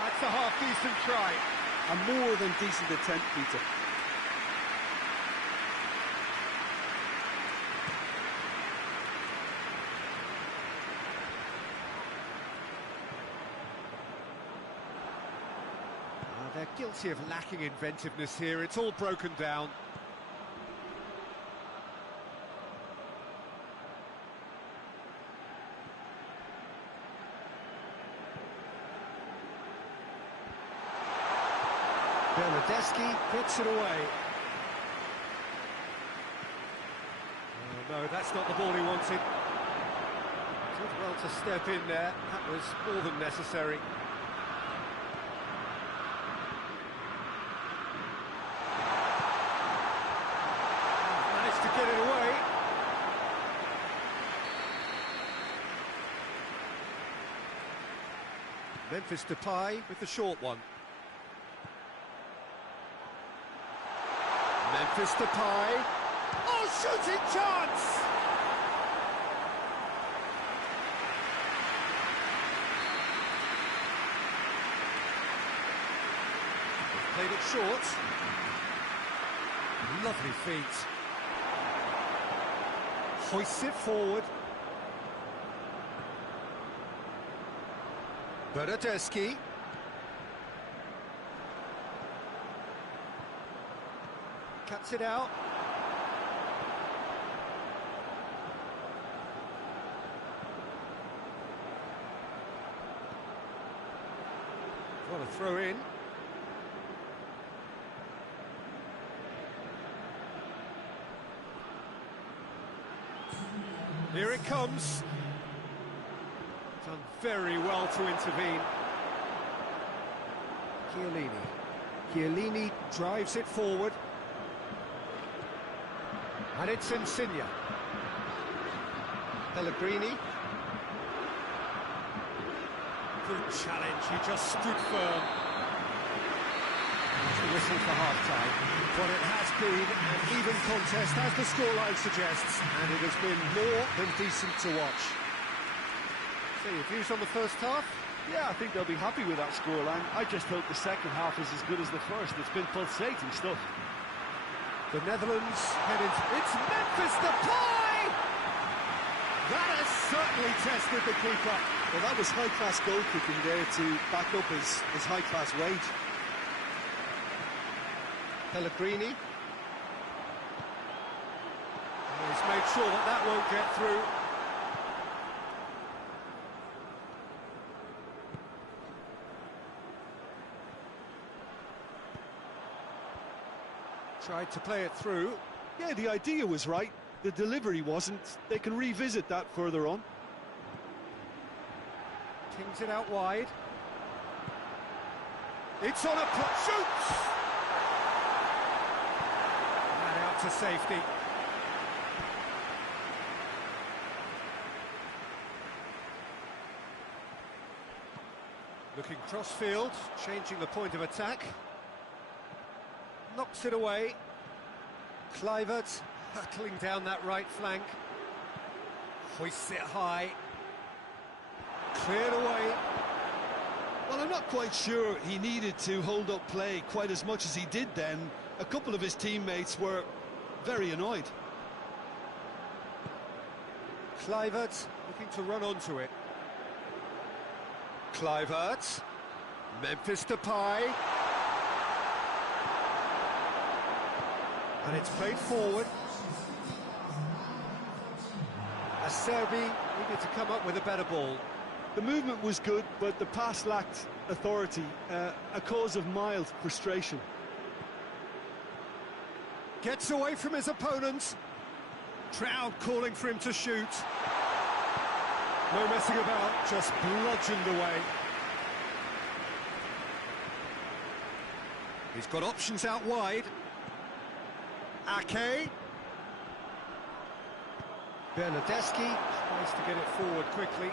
That's a half-decent try. A more than decent attempt, Peter. They're guilty of lacking inventiveness here. It's all broken down. Bernardeschi gets it away. Oh, no, that's not the ball he wanted. Did well to step in there. That was more than necessary. Managed to get it away. Memphis Depay with the short one. Memphis Depay. Oh, shooting chance! They've played it short. Lovely feet. Hoists it forward. Bernardeschi. Cuts it out. What a throw in. Here it comes. Done very well to intervene. Chiellini. Chiellini drives it forward. And it's Insigne. Pellegrini. Good challenge, he just stood firm. It's the whistle for half-time. But it has been an even contest, as the scoreline suggests, and it has been more than decent to watch. So, your views on the first half? Yeah, I think they'll be happy with that scoreline. I just hope the second half is as good as the first. It's been pulsating stuff. The Netherlands head into... It's Memphis Depay! That has certainly tested the keeper. Well, that was high-class goal-kicking there to back up his high-class wage. Pellegrini. He's made sure that that won't get through. Tried to play it through. Yeah, the idea was right. The delivery wasn't. They can revisit that further on. Kings it out wide. It's on a shoots! And out to safety. Looking cross-field, changing the point of attack. Knocks it away. Kluivert hurtling down that right flank. Hoists it high. Cleared away. Well, I'm not quite sure he needed to hold up play quite as much as he did then. A couple of his teammates were very annoyed. Kluivert looking to run onto it. Kluivert. Memphis Depay. And it's played forward. Acerbi needed to come up with a better ball. The movement was good, but the pass lacked authority, a cause of mild frustration. Gets away from his opponent. Crowd calling for him to shoot. No messing about, just bludgeoned away. He's got options out wide. Ake. Bernardeschi tries to get it forward quickly.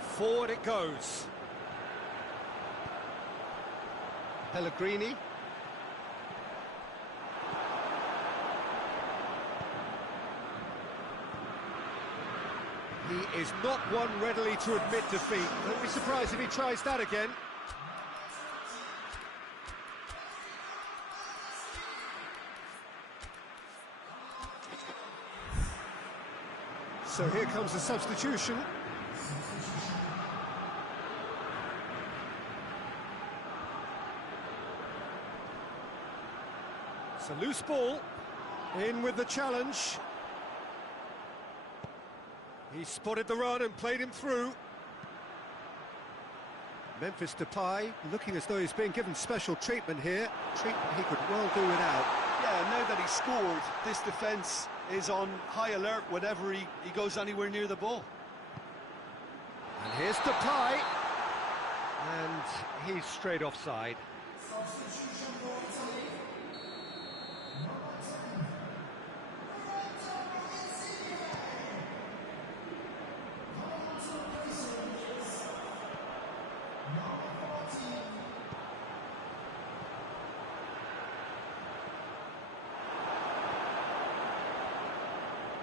Forward it goes. Pellegrini. He is not one readily to admit defeat. Don't be surprised if he tries that again. So here comes the substitution. It's a loose ball. In with the challenge. He spotted the run and played him through. Memphis Depay looking as though he's being given special treatment here. Treatment he could well do without. Yeah, now that he's scored, this defence is on high alert whenever he goes anywhere near the ball. And here's Depay. And he's straight offside.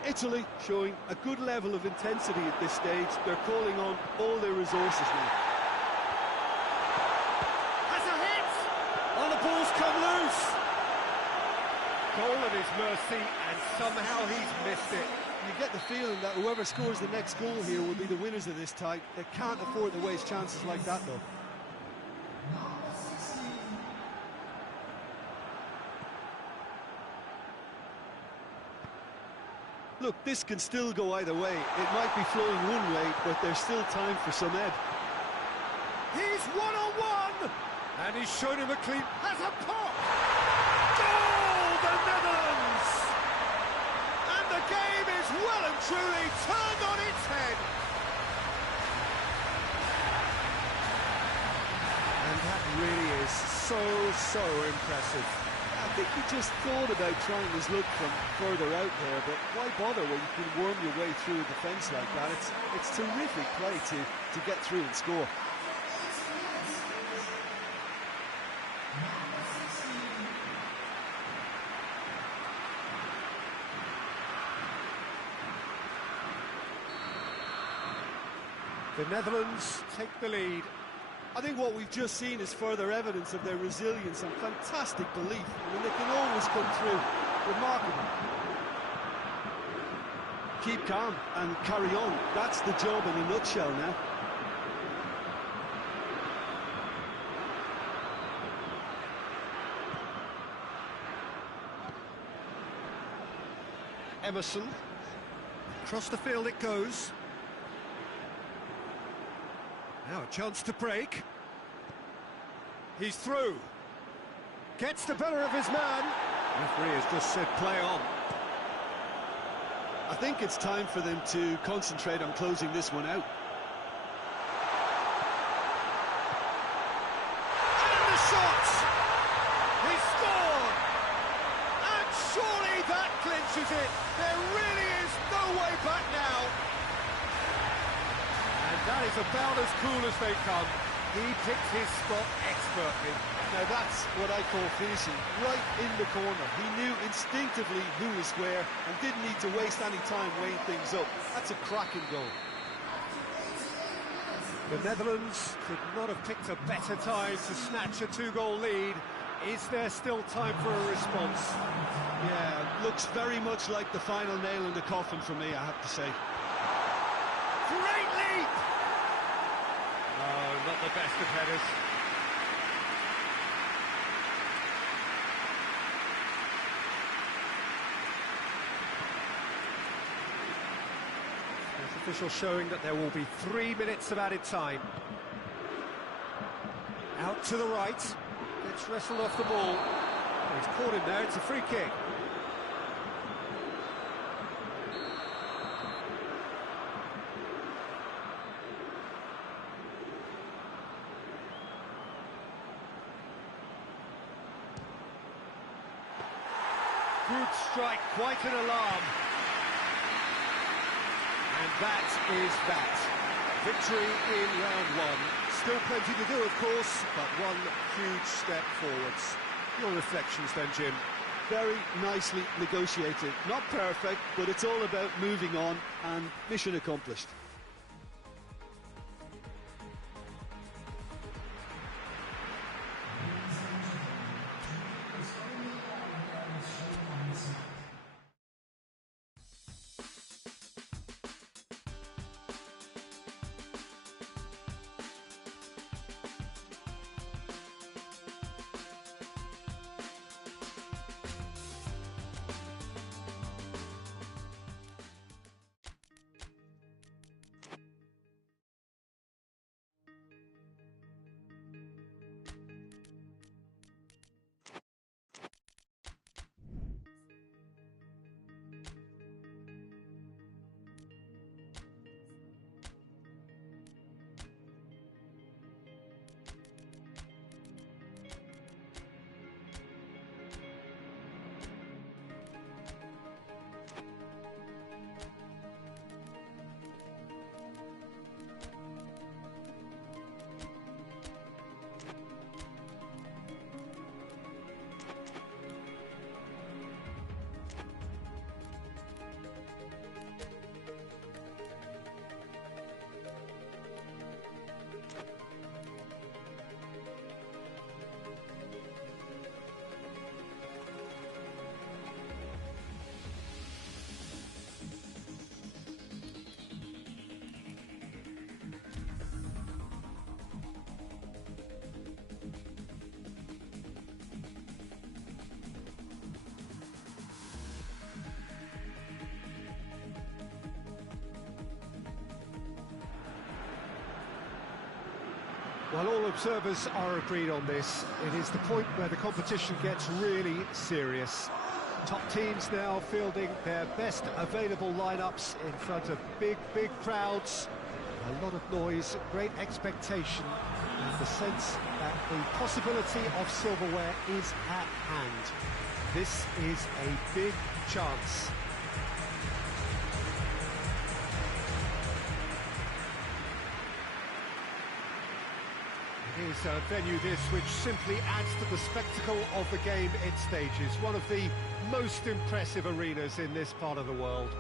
Italy showing a good level of intensity at this stage. They're calling on all their resources now. Has a hit! Oh, the ball's come loose! Goal at his mercy, and somehow he's missed it. You get the feeling that whoever scores the next goal here will be the winners of this tie. They can't afford to waste chances like that, though. Look, this can still go either way. It might be flowing one way, but there's still time for some ebb. He's one-on-one! And he's shown him a clean... Has a pop! Goal, the Netherlands! And the game is well and truly turned on its head. And that really is so impressive. I think he just thought about trying his luck from further out there, but why bother when you can worm your way through a defence like that? It's terrific play to get through and score. The Netherlands take the lead. I think what we've just seen is further evidence of their resilience and fantastic belief. I mean, they can always come through. Remarkable. Keep calm and carry on. That's the job in a nutshell now. Emerson. Across the field it goes. Now a chance to break. He's through. Gets the better of his man. Referee has just said play on. I think it's time for them to concentrate on closing this one out. And the shot! He scored! And surely that clinches it. There really is no way back now. And that is about as cool as they come. He picked his spot expertly. Now that's what I call finishing, right in the corner. He knew instinctively who was where and didn't need to waste any time weighing things up. That's a cracking goal. The Netherlands could not have picked a better time to snatch a two-goal lead. Is there still time for a response? Yeah, looks very much like the final nail in the coffin for me, I have to say. Great leap! No, not the best of headers. Official showing that there will be 3 minutes of added time. Out to the right. Gets wrestled off the ball. He's caught him there, it's a free kick. Good strike, quite an alarm. And that is that. Victory in round one. Still plenty to do, of course, but one huge step forwards. Your reflections then, Jim? Very nicely negotiated. Not perfect, but it's all about moving on and mission accomplished. While all observers are agreed on this, it is the point where the competition gets really serious. Top teams now fielding their best available lineups in front of big crowds. A lot of noise, great expectation, and the sense that the possibility of silverware is at hand. This is a big chance. It is a venue this which simply adds to the spectacle of the game it stages. One of the most impressive arenas in this part of the world.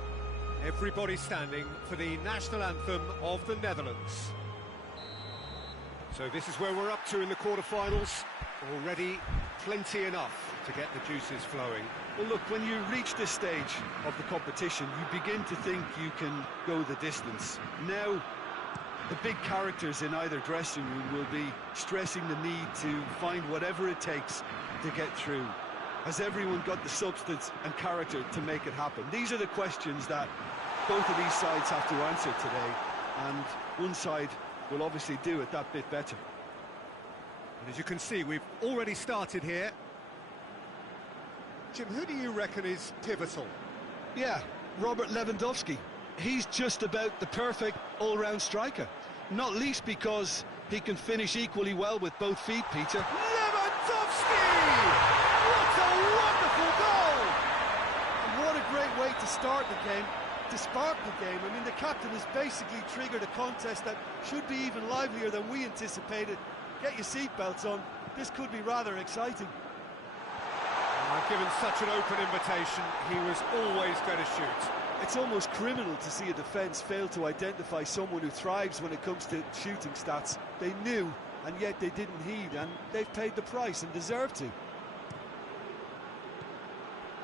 Everybody standing for the national anthem of the Netherlands. So this is where we're up to in the quarter-finals. Already plenty enough to get the juices flowing. Well, look, when you reach this stage of the competition, you begin to think you can go the distance. Now, the big characters in either dressing room will be stressing the need to find whatever it takes to get through. Has everyone got the substance and character to make it happen? These are the questions that both of these sides have to answer today, and one side will obviously do it that bit better. And as you can see, we've already started here. Jim, who do you reckon is pivotal? Yeah, Robert Lewandowski. He's just about the perfect all-round striker. Not least because he can finish equally well with both feet, Peter. Lewandowski! What a wonderful goal! And what a great way to start the game, to spark the game. I mean, the captain has basically triggered a contest that should be even livelier than we anticipated. Get your seatbelts on. This could be rather exciting. Given such an open invitation, he was always going to shoot. It's almost criminal to see a defence fail to identify someone who thrives when it comes to shooting stats. They knew, and yet they didn't heed, and they've paid the price and deserve to.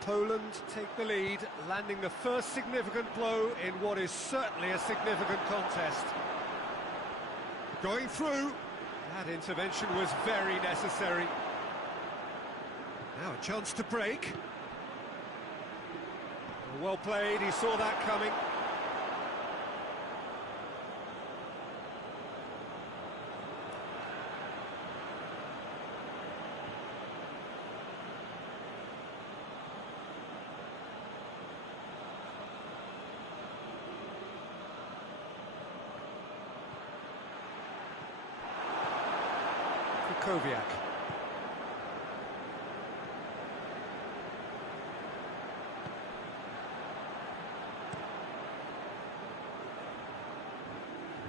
Poland take the lead, landing the first significant blow in what is certainly a significant contest. Going through, that intervention was very necessary. Now a chance to break. Well played, he saw that coming. Kukoviak.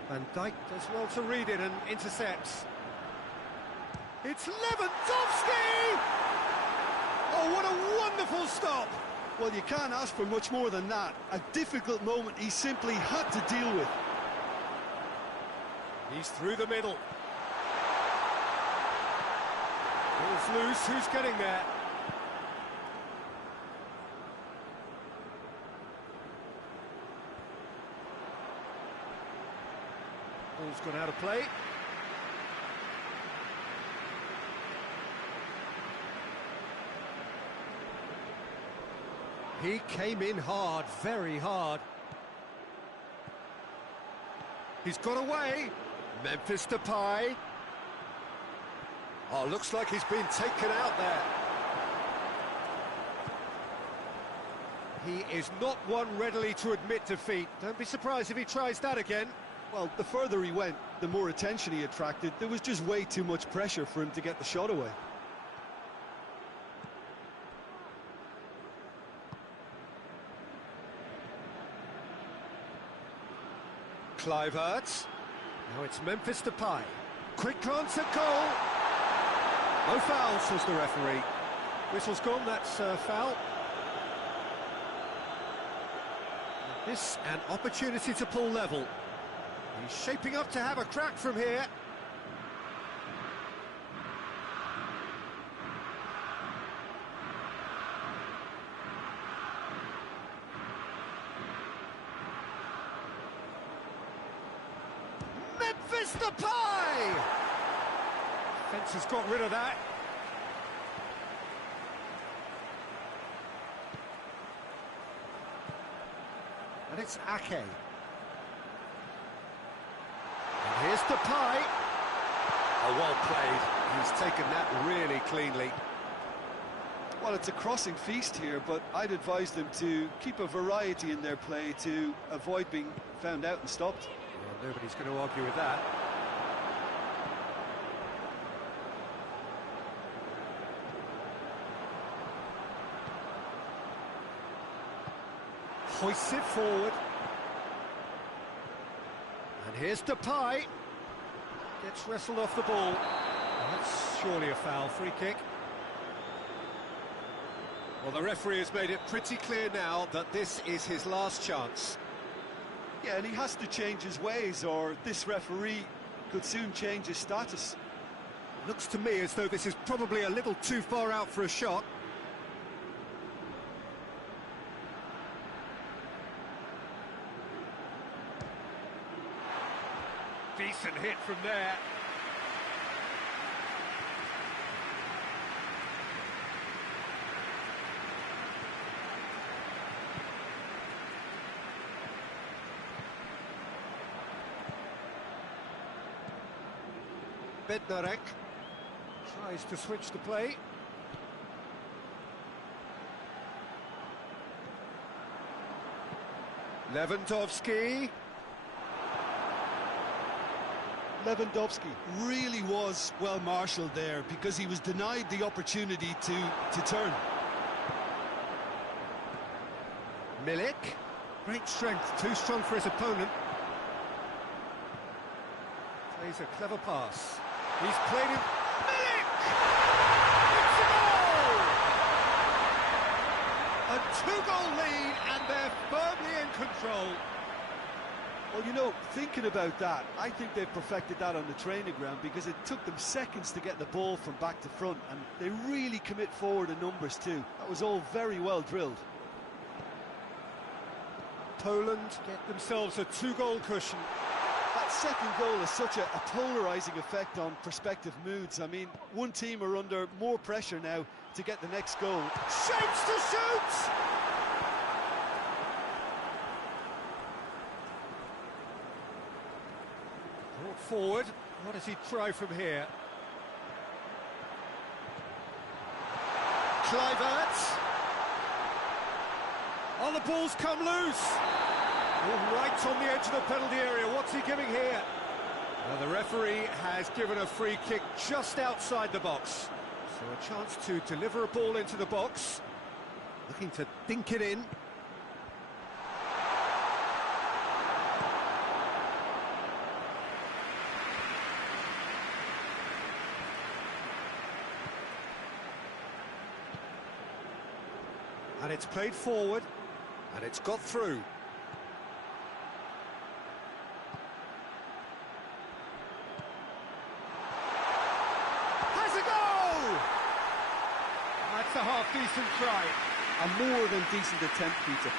Van Dijk does well to read it and intercepts. It's Lewandowski! Oh, what a wonderful stop! Well, you can't ask for much more than that. A difficult moment he simply had to deal with. He's through the middle. Ball's loose, who's getting there? Ball's gone out of play. He came in hard, very hard. He's got away. Memphis Depay. Oh, looks like he's been taken out there. He is not one readily to admit defeat. Don't be surprised if he tries that again. Well, the further he went, the more attention he attracted. There was just way too much pressure for him to get the shot away. Kluivert. Now it's Memphis Depay. Quick glance at goal. No foul, says the referee. Whistle's gone, that's foul. This an opportunity to pull level. He's shaping up to have a crack from here. Memphis Depay! Fence has got rid of that. And it's Ake. And here's Depay. Oh, well played. He's taken that really cleanly. Well, it's a crossing feast here, but I'd advise them to keep a variety in their play to avoid being found out and stopped. Well, nobody's going to argue with that. Hoists it forward. And here's Depay. Gets wrestled off the ball. Well, that's surely a foul. Free kick. Well, the referee has made it pretty clear now that this is his last chance. Yeah, and he has to change his ways, or this referee could soon change his status. Looks to me as though this is probably a little too far out for a shot. Decent hit from there. Bednarek tries to switch the play. Lewandowski. Lewandowski really was well marshalled there because he was denied the opportunity to turn. Milik. Great strength, too strong for his opponent. Plays a clever pass. He's played him. Milik! It's a goal! A two-goal lead, and they're firmly in control. Well, you know, thinking about that, I think they've perfected that on the training ground because it took them seconds to get the ball from back to front, and they really commit forward in numbers too. That was all very well drilled. Poland get themselves a two-goal cushion. That second goal has such a polarising effect on prospective moods. I mean, one team are under more pressure now to get the next goal. Shapes to shoot! Brought forward. What does he try from here? Kluivert. Oh, the ball's come loose. Oh, right on the edge of the penalty area. What's he giving here? Well, the referee has given a free kick just outside the box. So a chance to deliver a ball into the box. Looking to dink it in. And it's played forward, and it's got through. Has a goal! That's a half-decent try. A more than decent attempt, Peter.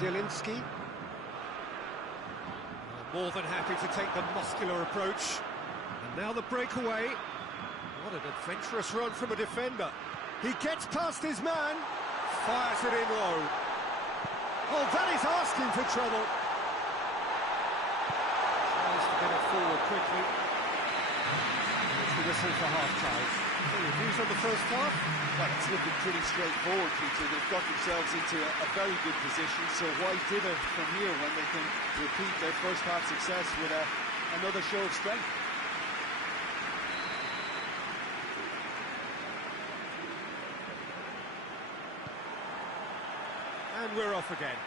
Zielinski. More than happy to take the muscular approach. And now the breakaway. What an adventurous run from a defender. He gets past his man, fires it in low. Oh, that is asking for trouble. Tries to get it forward quickly. And it's the whistle for half-time. Your views on the first half? Well, it's looking pretty straightforward, Peter. They've got themselves into a very good position, so why dither from here when they can repeat their first half success with another show of strength? And we're off again.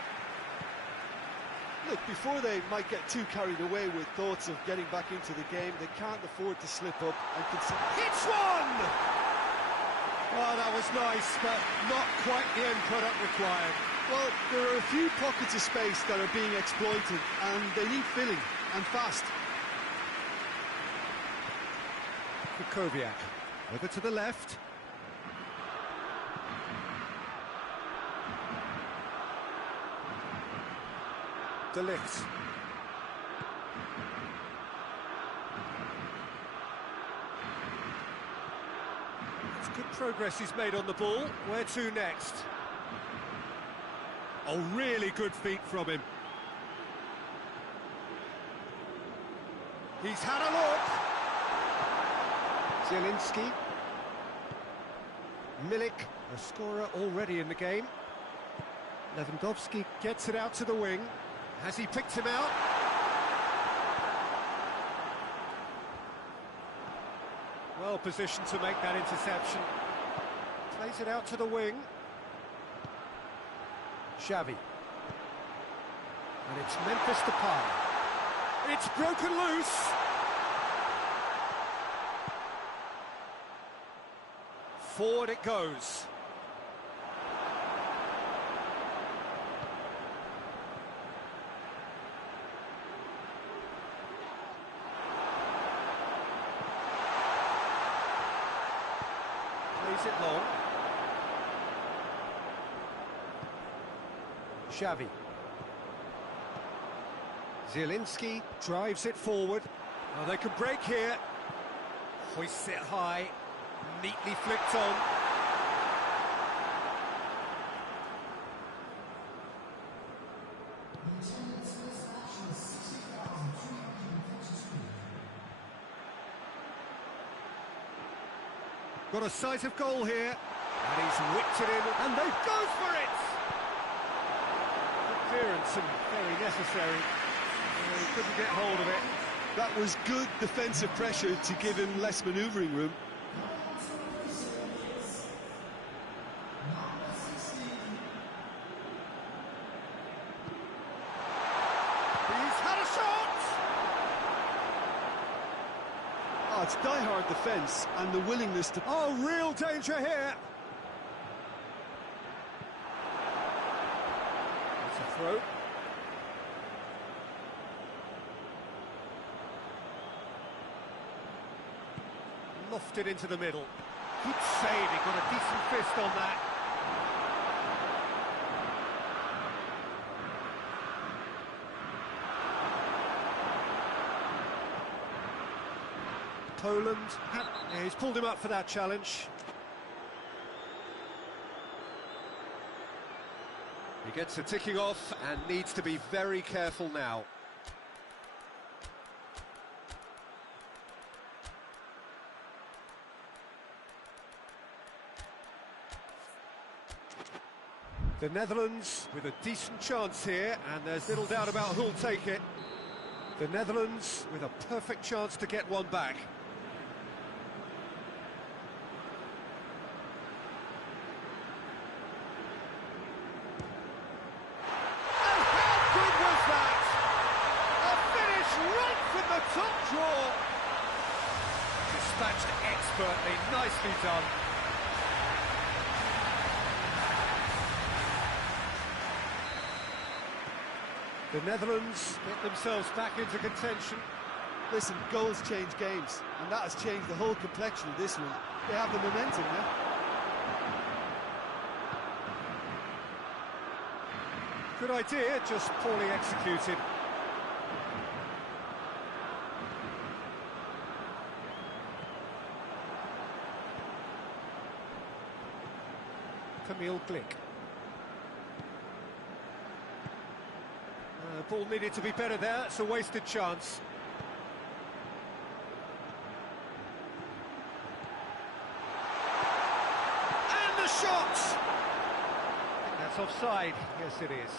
Look, before they might get too carried away with thoughts of getting back into the game, they can't afford to slip up and concede. It's one! Oh, that was nice, but not quite the end product required. Well, there are a few pockets of space that are being exploited, and they need filling, and fast. Kukoviak, over to the left. De Ligt. It's good progress he's made on the ball. Where to next? Oh, really good feet from him. He's had a look. Zielinski. Milik, a scorer already in the game. Lewandowski gets it out to the wing. Has he picked him out? Well positioned to make that interception. Plays it out to the wing. Xavi. And it's Memphis Depay. It's broken loose. Forward it goes. Plays it long. Xavi. Zielinski drives it forward. Now they can break here. Hoists it high. Neatly flicked on. Got a sight of goal here. And he's whipped it in, and they go for it! Good clearance and very necessary. He couldn't get hold of it. That was good defensive pressure to give him less manoeuvring room. He's had a shot! Oh, it's die-hard defence and the willingness to... Oh, real danger here! It's a throw. Lofted into the middle. Good save, he got a decent fist on that. Poland, yeah, he's pulled him up for that challenge. He gets the ticking off and needs to be very careful now. The Netherlands with a decent chance here, and there's little doubt about who'll take it. The Netherlands with a perfect chance to get one back. And how good was that? A finish right from the top draw. Dispatched expertly, nicely done. The Netherlands get themselves back into contention. Listen, goals change games, and that has changed the whole complexion of this one. They have the momentum now. Good idea, just poorly executed. Kamil Glik. The ball needed to be better there, it's a wasted chance. And the shot! I think that's offside, yes it is.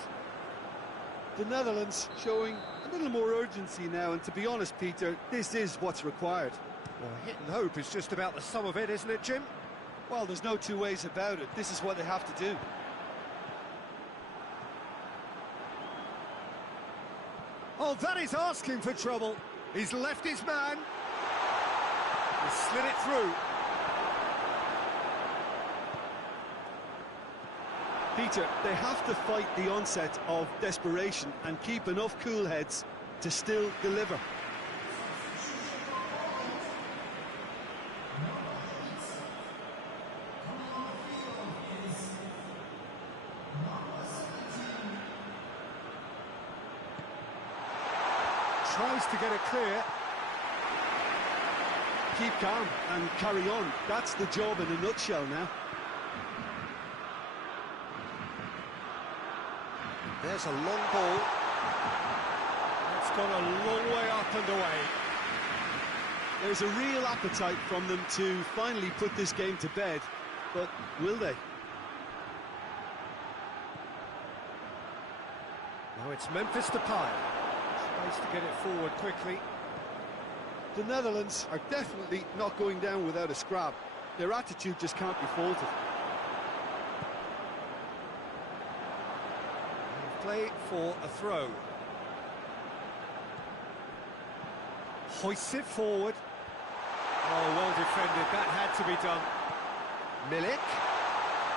The Netherlands showing a little more urgency now, and to be honest, Peter, this is what's required. Well, hit and hope is just about the sum of it, isn't it, Jim? Well, there's no two ways about it. This is what they have to do. Oh, that is asking for trouble. He's left his man. He's slid it through. Peter, they have to fight the onset of desperation and keep enough cool heads to still deliver. Tries to get it clear. Keep calm and carry on. That's the job in a nutshell now. There's a long ball. It's gone a long way up and away. There's a real appetite from them to finally put this game to bed, but will they? Now it's Memphis Depay. Tries to get it forward quickly. The Netherlands are definitely not going down without a scrap. Their attitude just can't be faulted. play for a throw. Hoists it forward. Oh, well defended, that had to be done. Milik.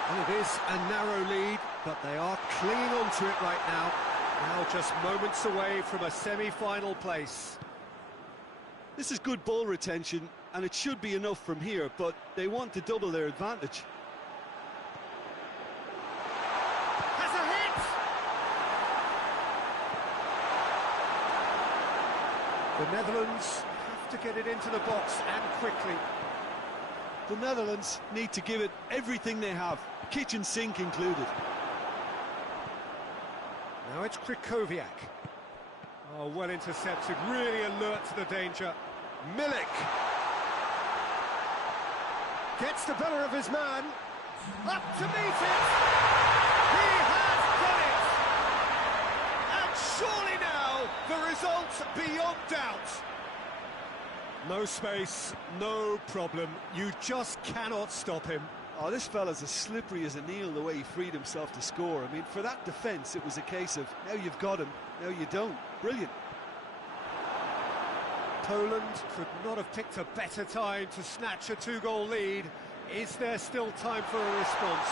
And it is a narrow lead, but they are clinging on to it right now. Now just moments away from a semi-final place. This is good ball retention, and it should be enough from here, but they want to double their advantage. Has a hit! The Netherlands have to get it into the box, and quickly. The Netherlands need to give it everything they have, kitchen sink included. Now it's Krychowiak. Oh, well intercepted, really alert to the danger. Milik gets the better of his man. Up to meet it! He has done it! And surely now, the result beyond doubt. No space, no problem. You just cannot stop him. Oh, this fella's as slippery as a needle the way he freed himself to score. I mean, for that defence, it was a case of, now you've got him, now you don't. Brilliant. Poland could not have picked a better time to snatch a two-goal lead. Is there still time for a response?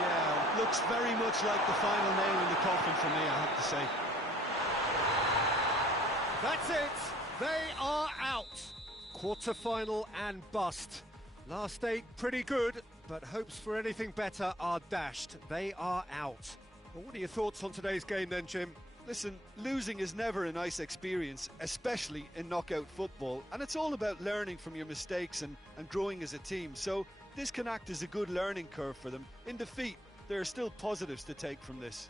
Yeah, looks very much like the final nail in the coffin for me, I have to say. That's it. They are out. Quarter-final and bust. Last 8 pretty good, but hopes for anything better are dashed. They are out. Well, what are your thoughts on today's game then, Jim? Listen, losing is never a nice experience, especially in knockout football, and it's all about learning from your mistakes and growing as a team, so this can act as a good learning curve for them. In defeat, there are still positives to take from this.